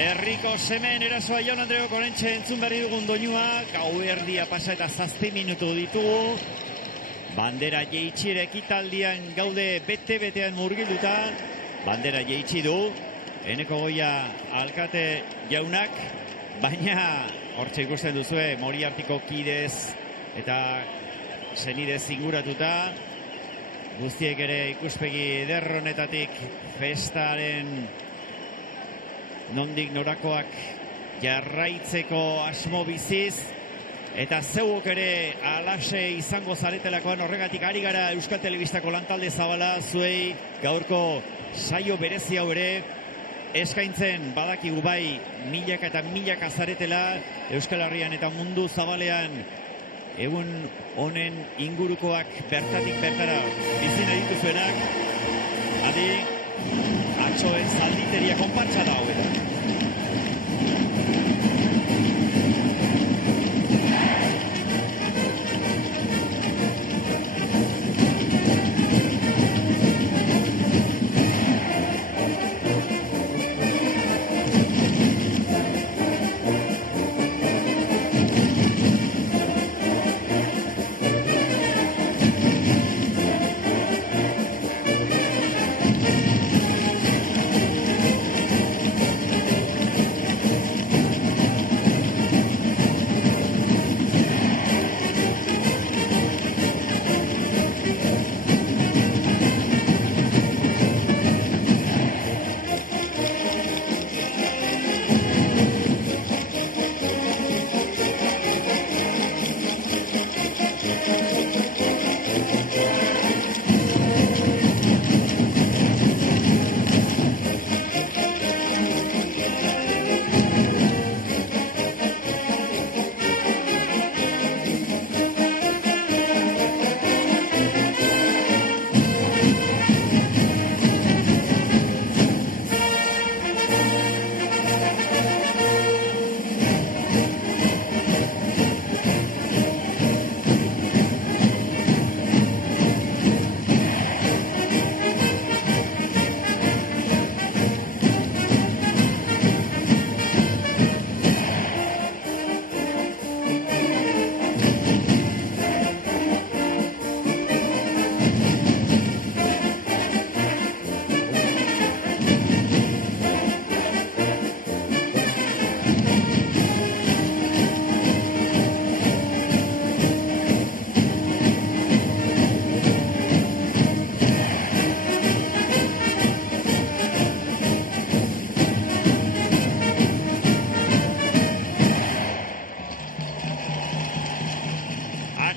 Enrico Semen erasoa Jaun Andreok orentxe entzun berri dugun doinua, gauerdia pasa eta 7 minutu ditugu. Bandera jeitxiere ekitaldian gaude bete-betean murgilduta. Bandera jeitsi du, Eneko Goia alkate jaunak, baina hortxe ikusten duzue Moriartiko kidez eta senidez inguratuta. Guztiek ere ikuspegi ederronetatik festaren nondik norakoak jarraitzeko asmo biziz, eta zeuok ere alaxe izango zaretelakoan horregatik ari gara Euskal Telebistako lantalde zabala zuei gaurko saio berezi hau ere eskaintzen badakigu bai milaka eta milaka zaretela Euskal Herrian eta mundu zabalean egun honen ingurukoak bertatik bertara bizina dituzuenak, adi atxoen zalditeria konpartsa da hau eta.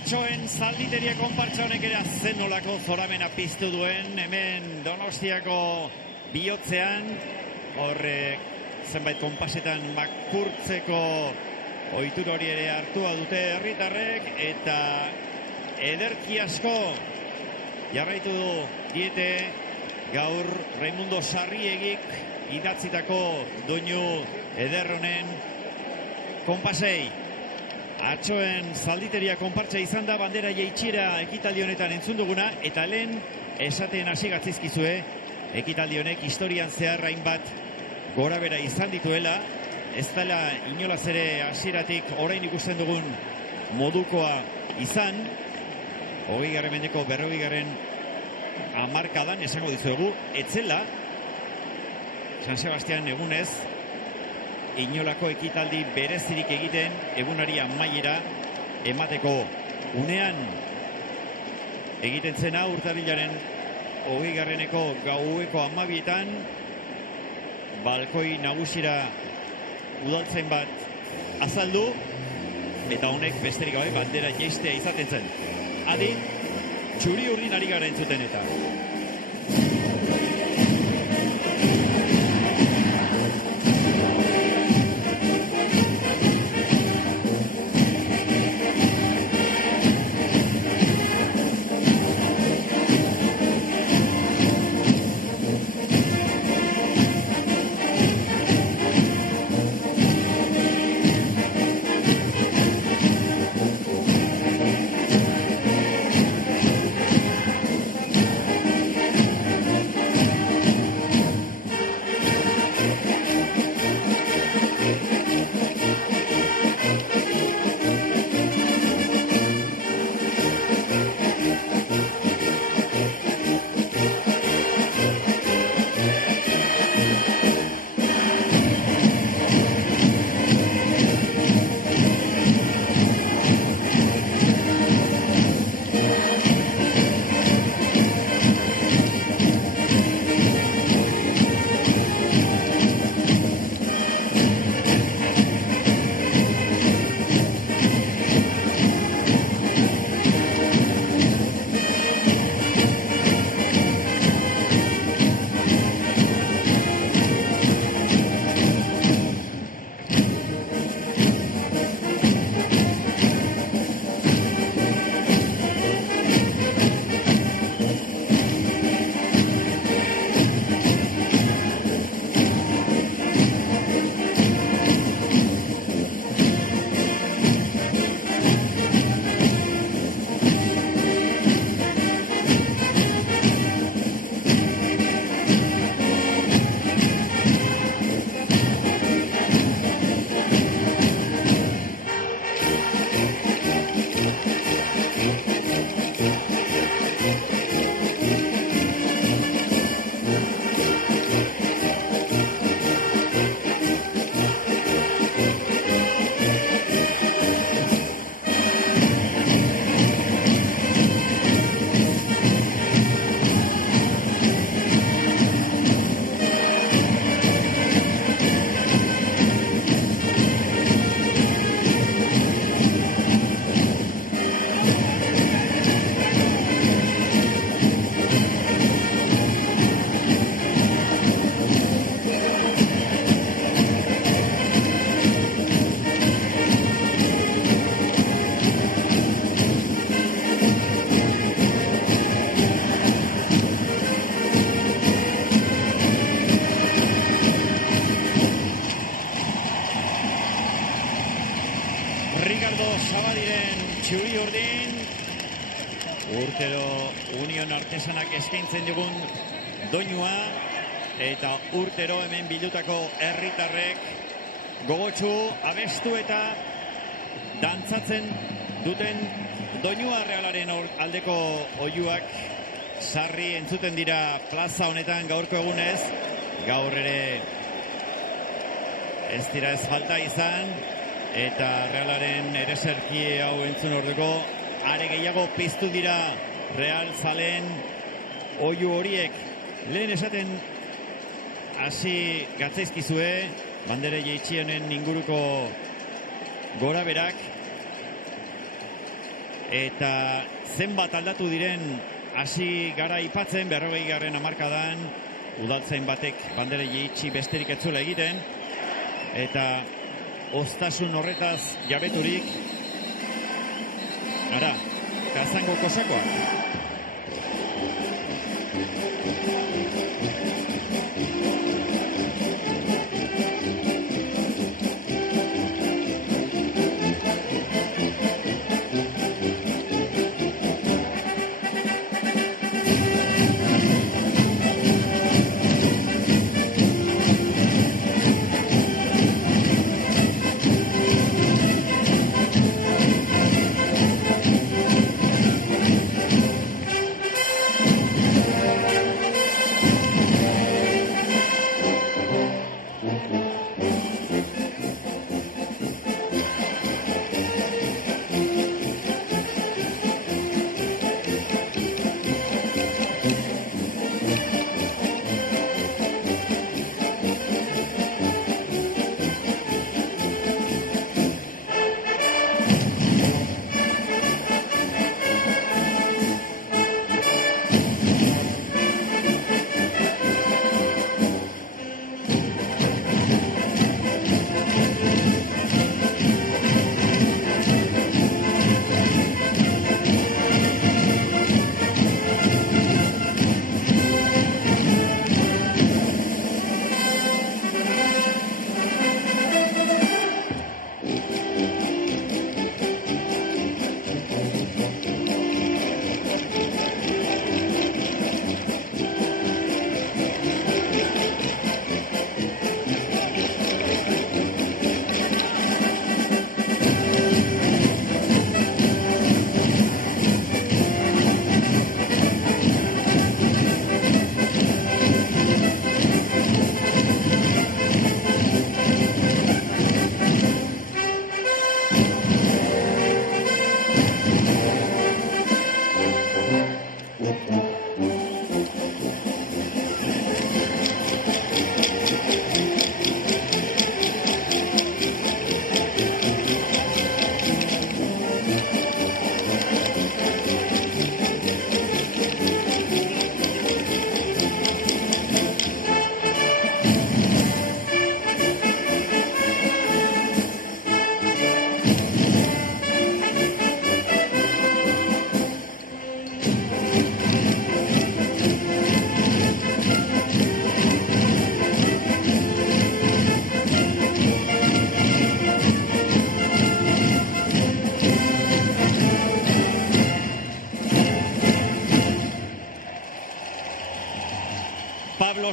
Atxoen zalditeria konpartsa honek ere zen nolako zoramena piztu duen, hemen Donostiako bihotzean, horrek zenbait konpasetan makurtzeko ohitur hori ere hartua dute herritarrek, eta ederki asko jarraitu diete gaur Raimundo Sarriegik idatzitako doinu ederronen konpasei. Atxoen zalditeria konpartsa izan da bandera jeitxiera ekitaldi honetan entzun duguna, eta lehen esaten hasi gatzizkizue ekitaldi honek historian zehar hainbat gorabera izan dituela, ez dela inolaz ere hasieratik orain ikusten dugun modukoa izan, 20. mendeko 40. hamarkadan esango dizuegu, etzela San Sebastian egunez inolako ekitaldi berezirik egiten egunari amaiera emateko unean egiten zena urtarrilaren 20. gaueko 12etan balkoi nagusira udaltzain bat azaldu, eta honek besterik gabe bandera jeistea izaten zen. Adi, txuri urdin ari gara entzuten eta. urtero Union Artesanak eskaintzen dugun doinua, eta urtero hemen bildutako herritarrek gogotsu abestu eta dantzatzen duten Doinua Realaren aldeko oihuak sarri entzuten dira plaza honetan gaurko egunez. Gaur ere ez dira ez falta izan, eta Realaren ereserki hau entzun ordeko are gehiago piztu dira Real zaleen oihu horiek. Lehen esaten hasi gatzaizkizue bandera jaitxionen inguruko gora berak, eta zenbat aldatu diren hasi gara aipatzen 40. hamarkadan udaltzain batek bandera jaitsi besterik ez zuela egiten, eta oztasun horretaz jabeturik ara, Kazango kosakoak.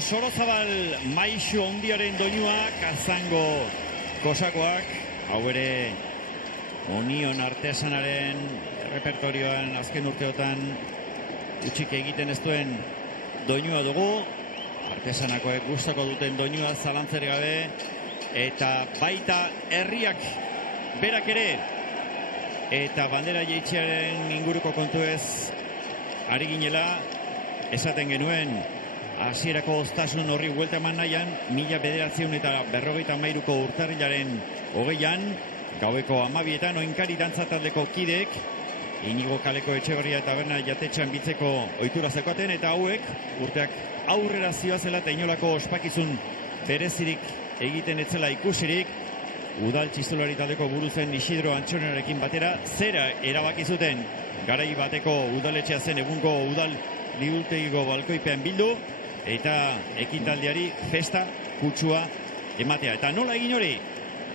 Sorozabal Maixo Ondiaren doinua, Kazango kosakoak, hau ere Onion artesanaren repertorioan azken urteotan utxik egiten ez duen doinua dugu, artesanakoek gustako duten doinua zalantzer gabe, eta baita herriak berak ere, eta bandera jaitxiaren inguruko kontuez ari ginela, esaten genuen hasierako oztasun horri buelta eman nahian, 1953ko urtarrilaren 20an, gaueko 12etan Oinkari dantza taldeko kideek, Inigo Kaleko Etxebarria eta Berna jatetxan bitzeko ohitura zeukaten, eta hauek urteak aurrera zioazela eta inolako ospakizun berezirik egiten etzela ikusirik, udal txistulari taldeko buruzen Isidro Antxonenarekin batera, zera erabaki zuten garai bateko udaletxea zen egungo udal liburutegiko balkoipean bildu, eta ekitaldiari festa kutsua ematea. Eta nola egin hori?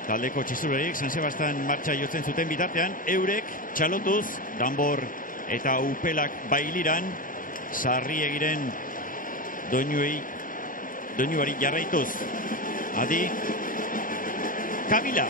Taldeko txistulariek San Sebastian martxa jotzen zuten bitartean, eurek txalotuz, danbor eta upelak bailiran, sarri egiren doinuari jarraituz. Adi, kabila!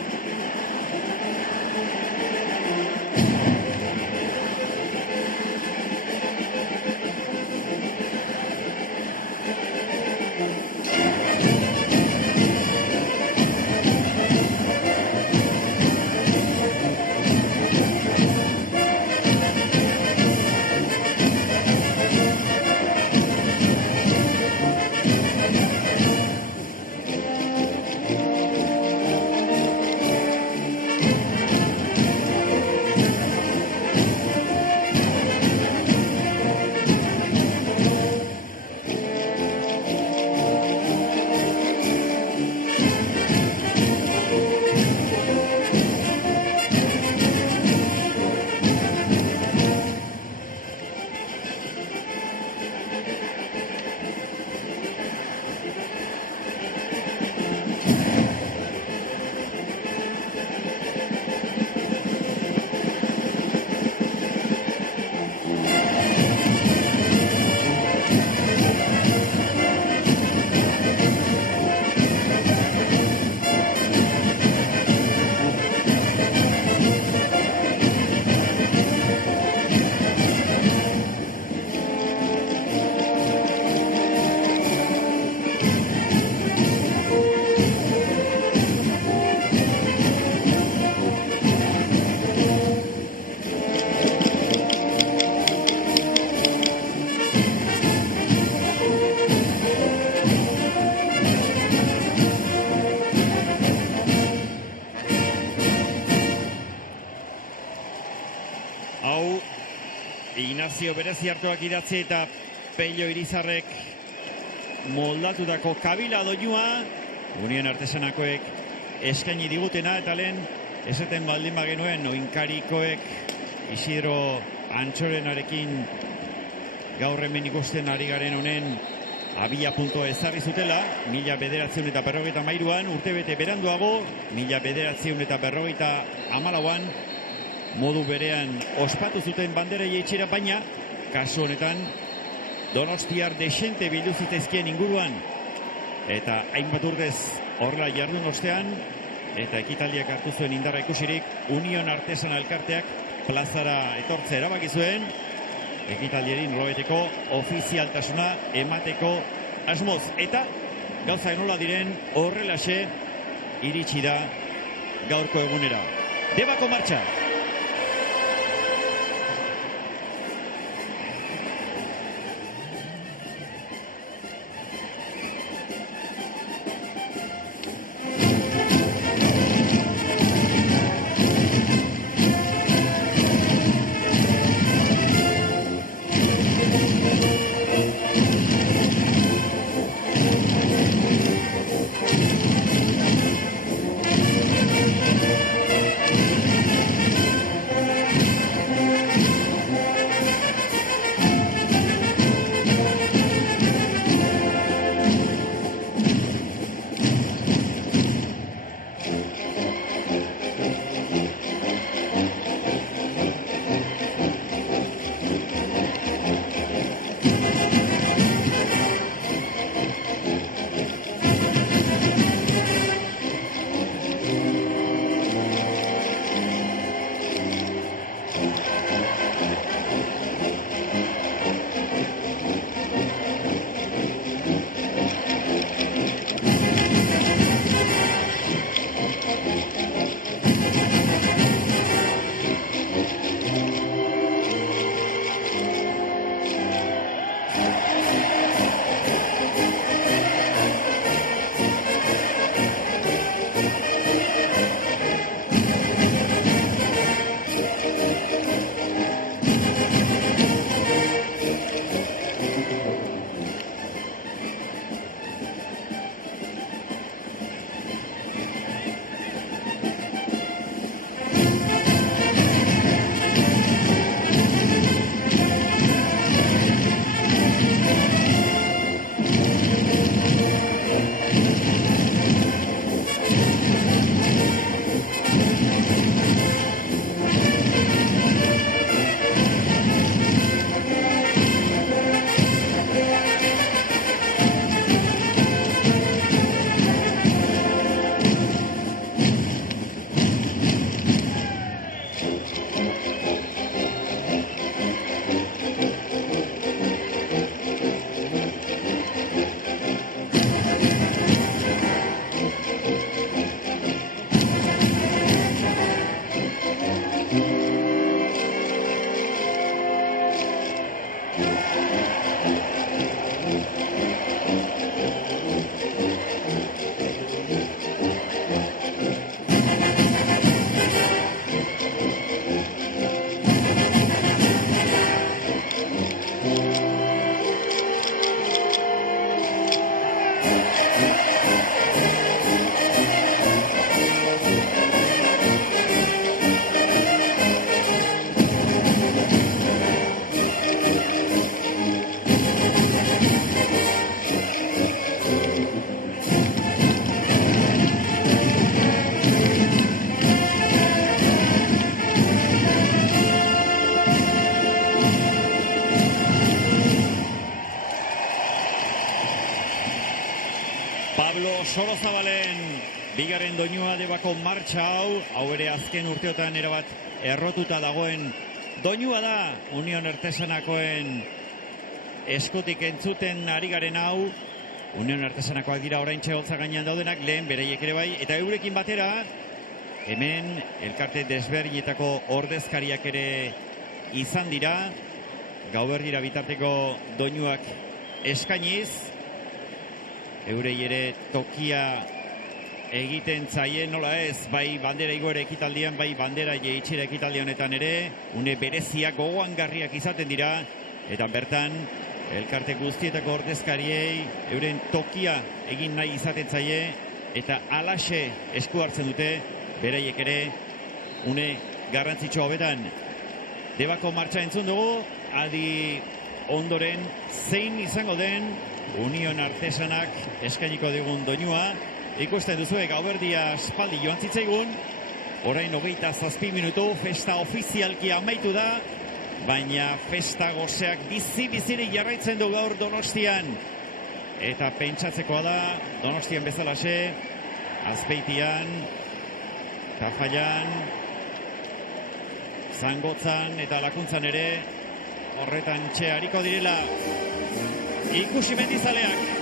berezi hartuak idatzi eta Pello Irizarrek moldatutako kabila doinua Union Artesanakoek eskaini digutena, eta lehen esaten baldin bagenuen oinkarikoek Isidro Antxorenarekin gaur hemen ikusten ari garen honen abia punto ezarri zutela, 1953an, urtebete beranduago, 1954an, modu berean ospatu zuten bandera jaitsera, baina kasu honetan donostiar desente bildu zitezkien inguruan, eta hainbat urtez horrela jardun ostean, eta ekitaldiak hartu zuen indarra ikusirik, Union Artesana elkarteak plazara etortzea erabaki zuen, ekitaldiari nolabaiteko ofizialtasuna emateko asmoz, eta gauza enola diren horrelaxe iritsi da gaurko egunera. Debako martxa! Sorozabalen bigarren doinua Debako martxa hau ere azken urteotan erabat errotuta dagoen doinua da. Union Artesanakoen eskutik entzuten ari garen hau. Union Artesanakoak dira oraintxe holtza gainean daudenak, lehen bereiek ere bai, eta eurekin batera hemen elkarte desberdinetako ordezkariak ere izan dira, Gauberdira bitarteko doinuak eskainiz, eurei ere tokia egiten zaien, nola ez, bai bandera igoera ekitaldian, bai bandera jaitsera ekitaldi honetan ere, une bereziak gogoangarriak izaten dira, eta bertan elkarte guztietako ordezkariei euren tokia egin nahi izaten zaie eta alaxe esku hartzen dute beraiek ere une garrantzitsu hauetan. Debako martxa entzun dugu, adi ondoren zein izango den Union Artesanak eskainiko digun doinua. Ikusten duzue gauerdia aspaldi joan zitzaigun, orain 27 minutu, festa ofizialki amaitu da, baina festa goseak bizi-bizirik jarraitzen du gaur Donostian. Eta pentsatzekoa da, Donostian bezalaxe, Azpeitian, Tafallan, Zangotzan eta Lakuntzan ere, horretan hariko direla ikusi mendizaleak.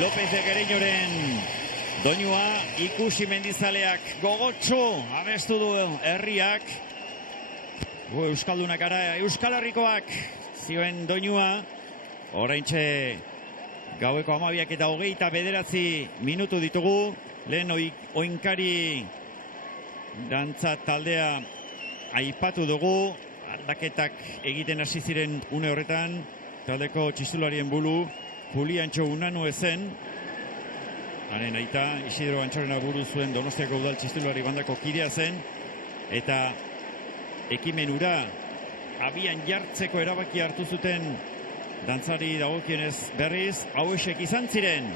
López de Gereñoren doinua ikusi mendizaleak gogotsu abestu du herriak. Euskaldunak gara, Euskal Herrikoak zioen doinua. Oraintxe gaueko 12:29 minutu ditugu. Lehen oinkari dantza taldea aipatu dugu. Aldaketak egiten hasi ziren une horretan. Taldeko txistularien buru Juliantxo Unanu ezen, haren aita Isidro Antxorena buru zuen Donostiako udal txistulari bandako kidea zen, eta ekimenura abian jartzeko erabaki hartu zuten dantzari dagokienez berriz, hauesek izan ziren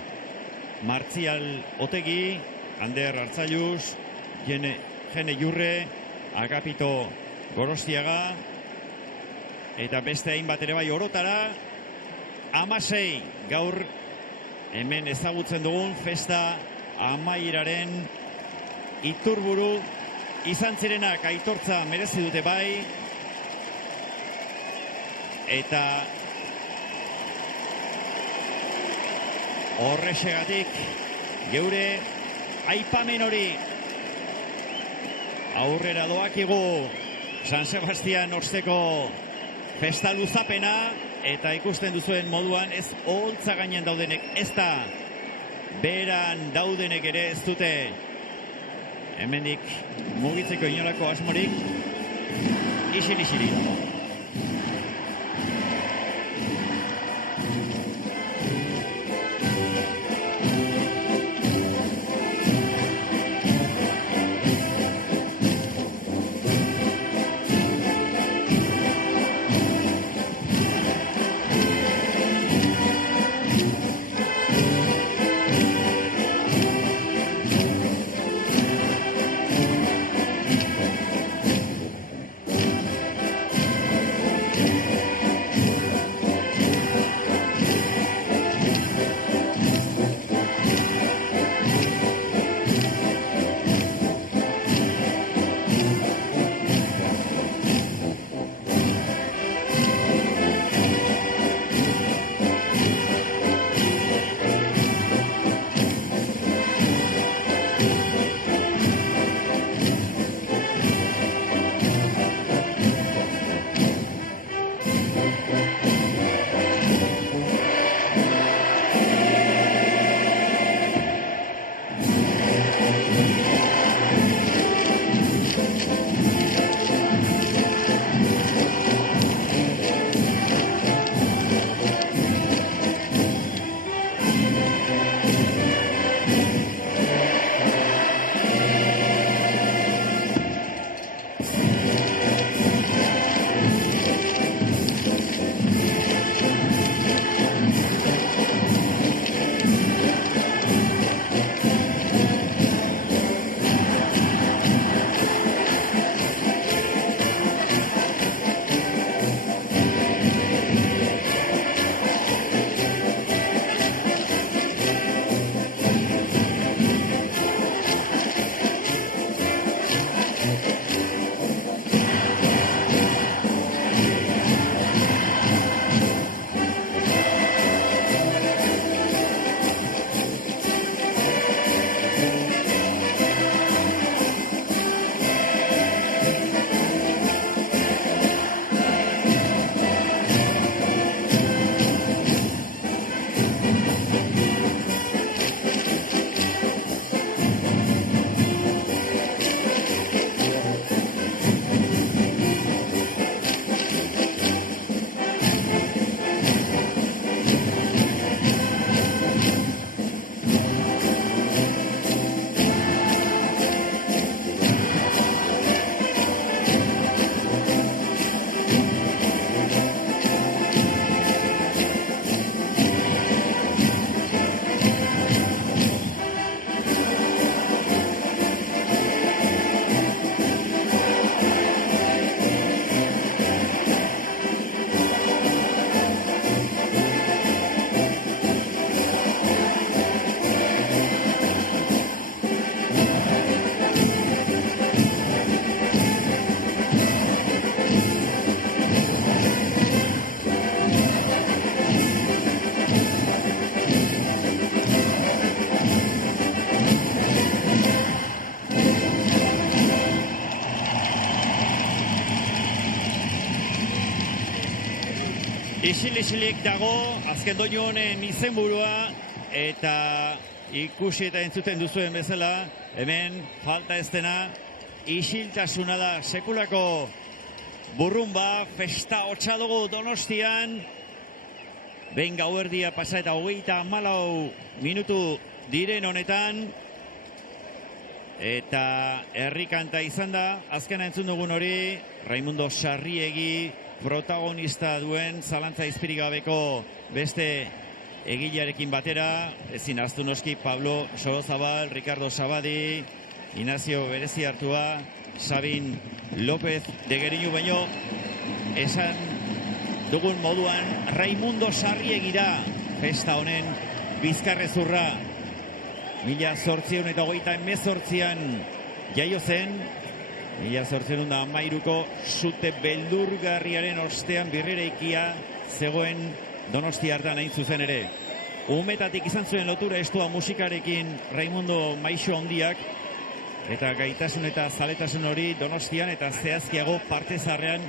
Martzial Otegi, Ander Artzailuz, Jene Jurre, Agapito Gorostiaga, eta beste hainbat ere bai orotara. 16 gaur hemen ezagutzen dugun festa amaieraren iturburu izan zirenak aitortza merezi dute bai, eta horrexegatik geure aipamen hori aurrera doakigu San Sebastian osteko festa luzapena. Eta ikusten duzuen moduan ez oholtza gainean daudenek, ez da beran daudenek ere ez dute hemendik mugitzeko inolako asmorik. Isil. isilik dago, azken doinu honen izenburua, eta ikusi eta entzuten duzuen bezala, hemen falta ez dena, isiltasuna da sekulako burrumba, festa hotxa dugu Donostian, behin gauerdia pasa eta 34 minutu diren honetan, eta herrikanta izan da, azkena entzun dugun hori, Raimundo Sarriegi protagonista duen zalantza izpirik gabeko beste egilearekin batera, ezin ahaztu noski Pablo Sorozabal, Ricardo Sabadi, Ignacio Berezi hartua, Sabin López de Geriñu, baino esan dugun moduan Raimundo Sarriegira festa honen bizkarrezurra 1828an jaio zen, 1813ko sute beldurgarriaren ostean birrereikia zegoen Donostia hartan hain zuzen ere. Umetatik izan zuen lotura estua musikarekin Raimundo Maixo handiak, eta gaitasun eta zaletasun hori Donostian eta zehazkiago Partezarrean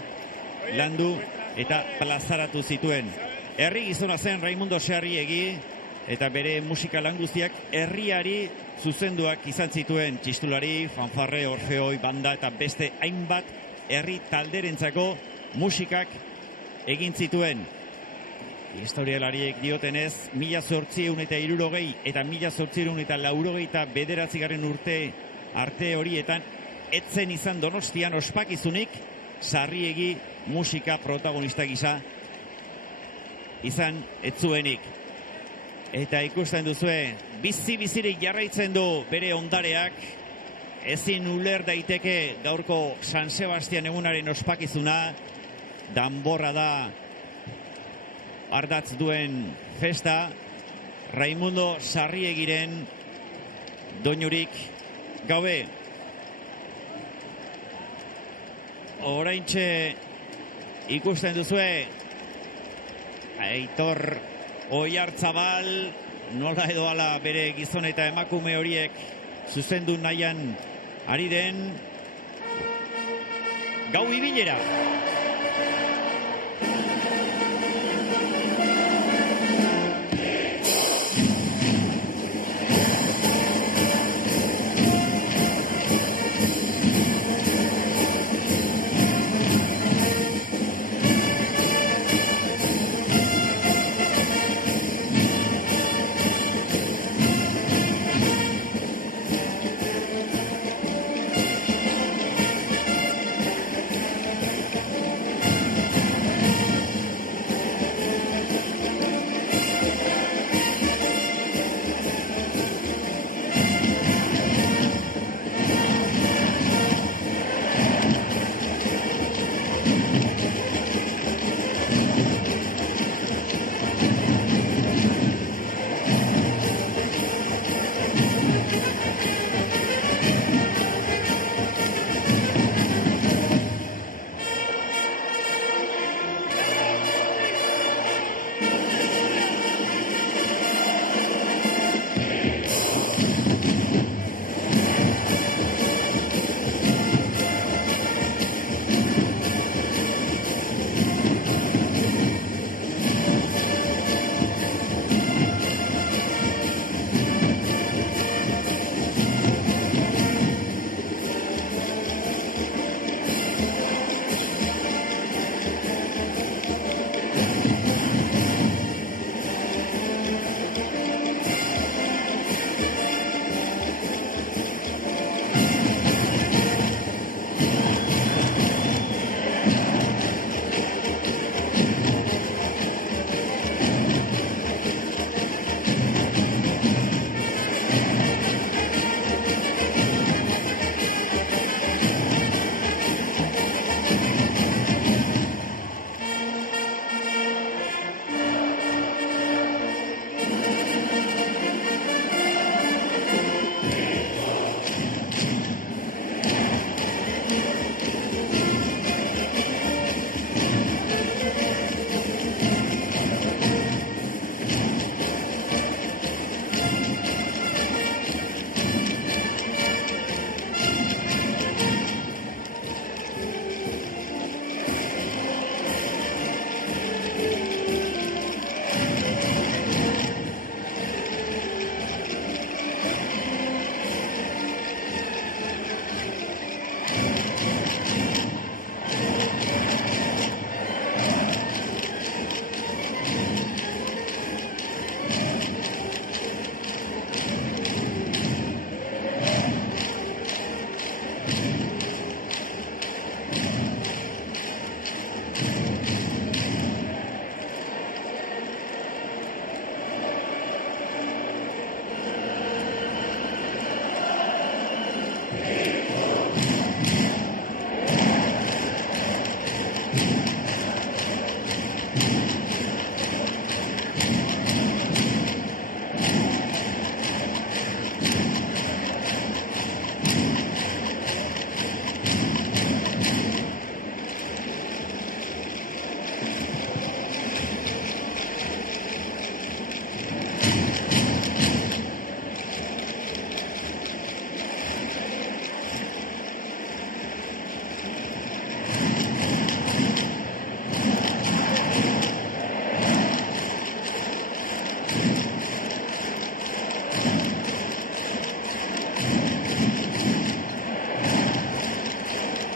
landu eta plazaratu zituen. Herri gizona zen Raimundo Sarriegi, eta bere musika lan guztiak herriari zuzenduak izan zituen, txistulari, fanfarre, orfeoi, banda eta beste hainbat herri talderentzako musikak egin zituen. Historialariek diotenez, 1860 eta 1889 urte arte horietan, etzen izan Donostian ospakizunik, Sarriegi musika protagonista gisa izan etzuenik. Eta ikusten duzue, bizirik jarraitzen du bere ondareak, ezin uler daiteke gaurko San Sebastian egunaren ospakizuna, danborra da ardatz duen festa, Raimundo Sarriegiren doinurik gabe. Oraintxe ikusten duzue, Aitor Oiartzabal, nola edo ala bere gizon eta emakume horiek zuzendu nahian ari den gau ibilera.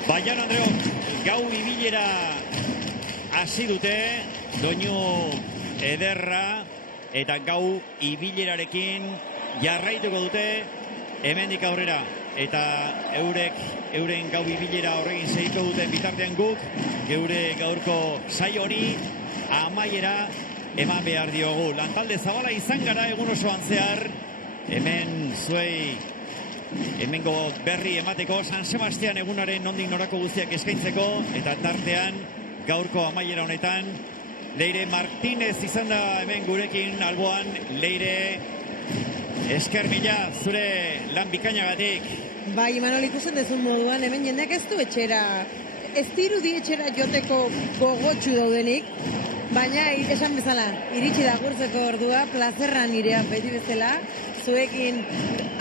Baian Andreok, gau ibilera hasi dute, doinu ederra eta gau ibilerarekin jarraituko dute hemendik aurrera. Eta euren gau ibilera horregin segiko duten bitartean guk, geure gaurko saio hori amaiera eman behar diogu. Lantalde zabala izan gara egun osoan zehar, hemen zuei hemengo berri emateko San Sebastian egunaren nondik norako guztiak eskaintzeko, eta tartean gaurko amaiera honetan Leire Martínez izan da hemen gurekin alboan. Leire, esker mila zure lan bikainagatik. Bai, Imanol, ikusten dezun moduan, hemen jendeak ez du etxera, ez dirudi etxera joteko gogotsu daudenik, baina esan bezala, iritsi da gurtzeko ordua, plazerra nirea beti bezala, zuekin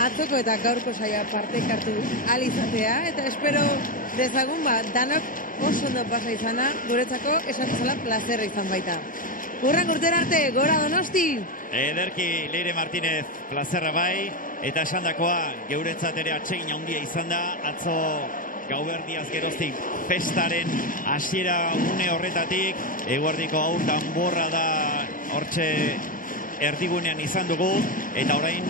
atzoko eta gaurko saia parte hartu ahal izatea, eta espero dezagun danok oso ondo pasa izana, guretzako esan bezala plazerra izan baita. Urrak urtera arte, gora Donosti! Ederki, Leire Martínez, plazerra bai, eta esandakoa geuretzat ere atsegin handia izan da, atzo gauerdiaz geroztik festaren hasiera une horretatik, eguerdiko aur danborra da hortxe erdigunean izan dugu, eta orain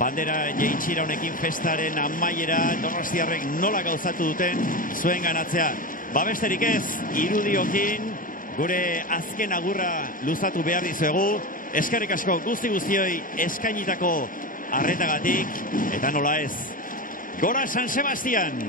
bandera jeitxira honekin festaren amaiera donostiarrek nola gauzatu duten zuen ganatzea. Babesterik ez, irudiokin gure azken agurra luzatu behar dizuegu. Eskerrik asko guztioi eskainitako arretagatik, eta nola ez. Gora San Sebastian!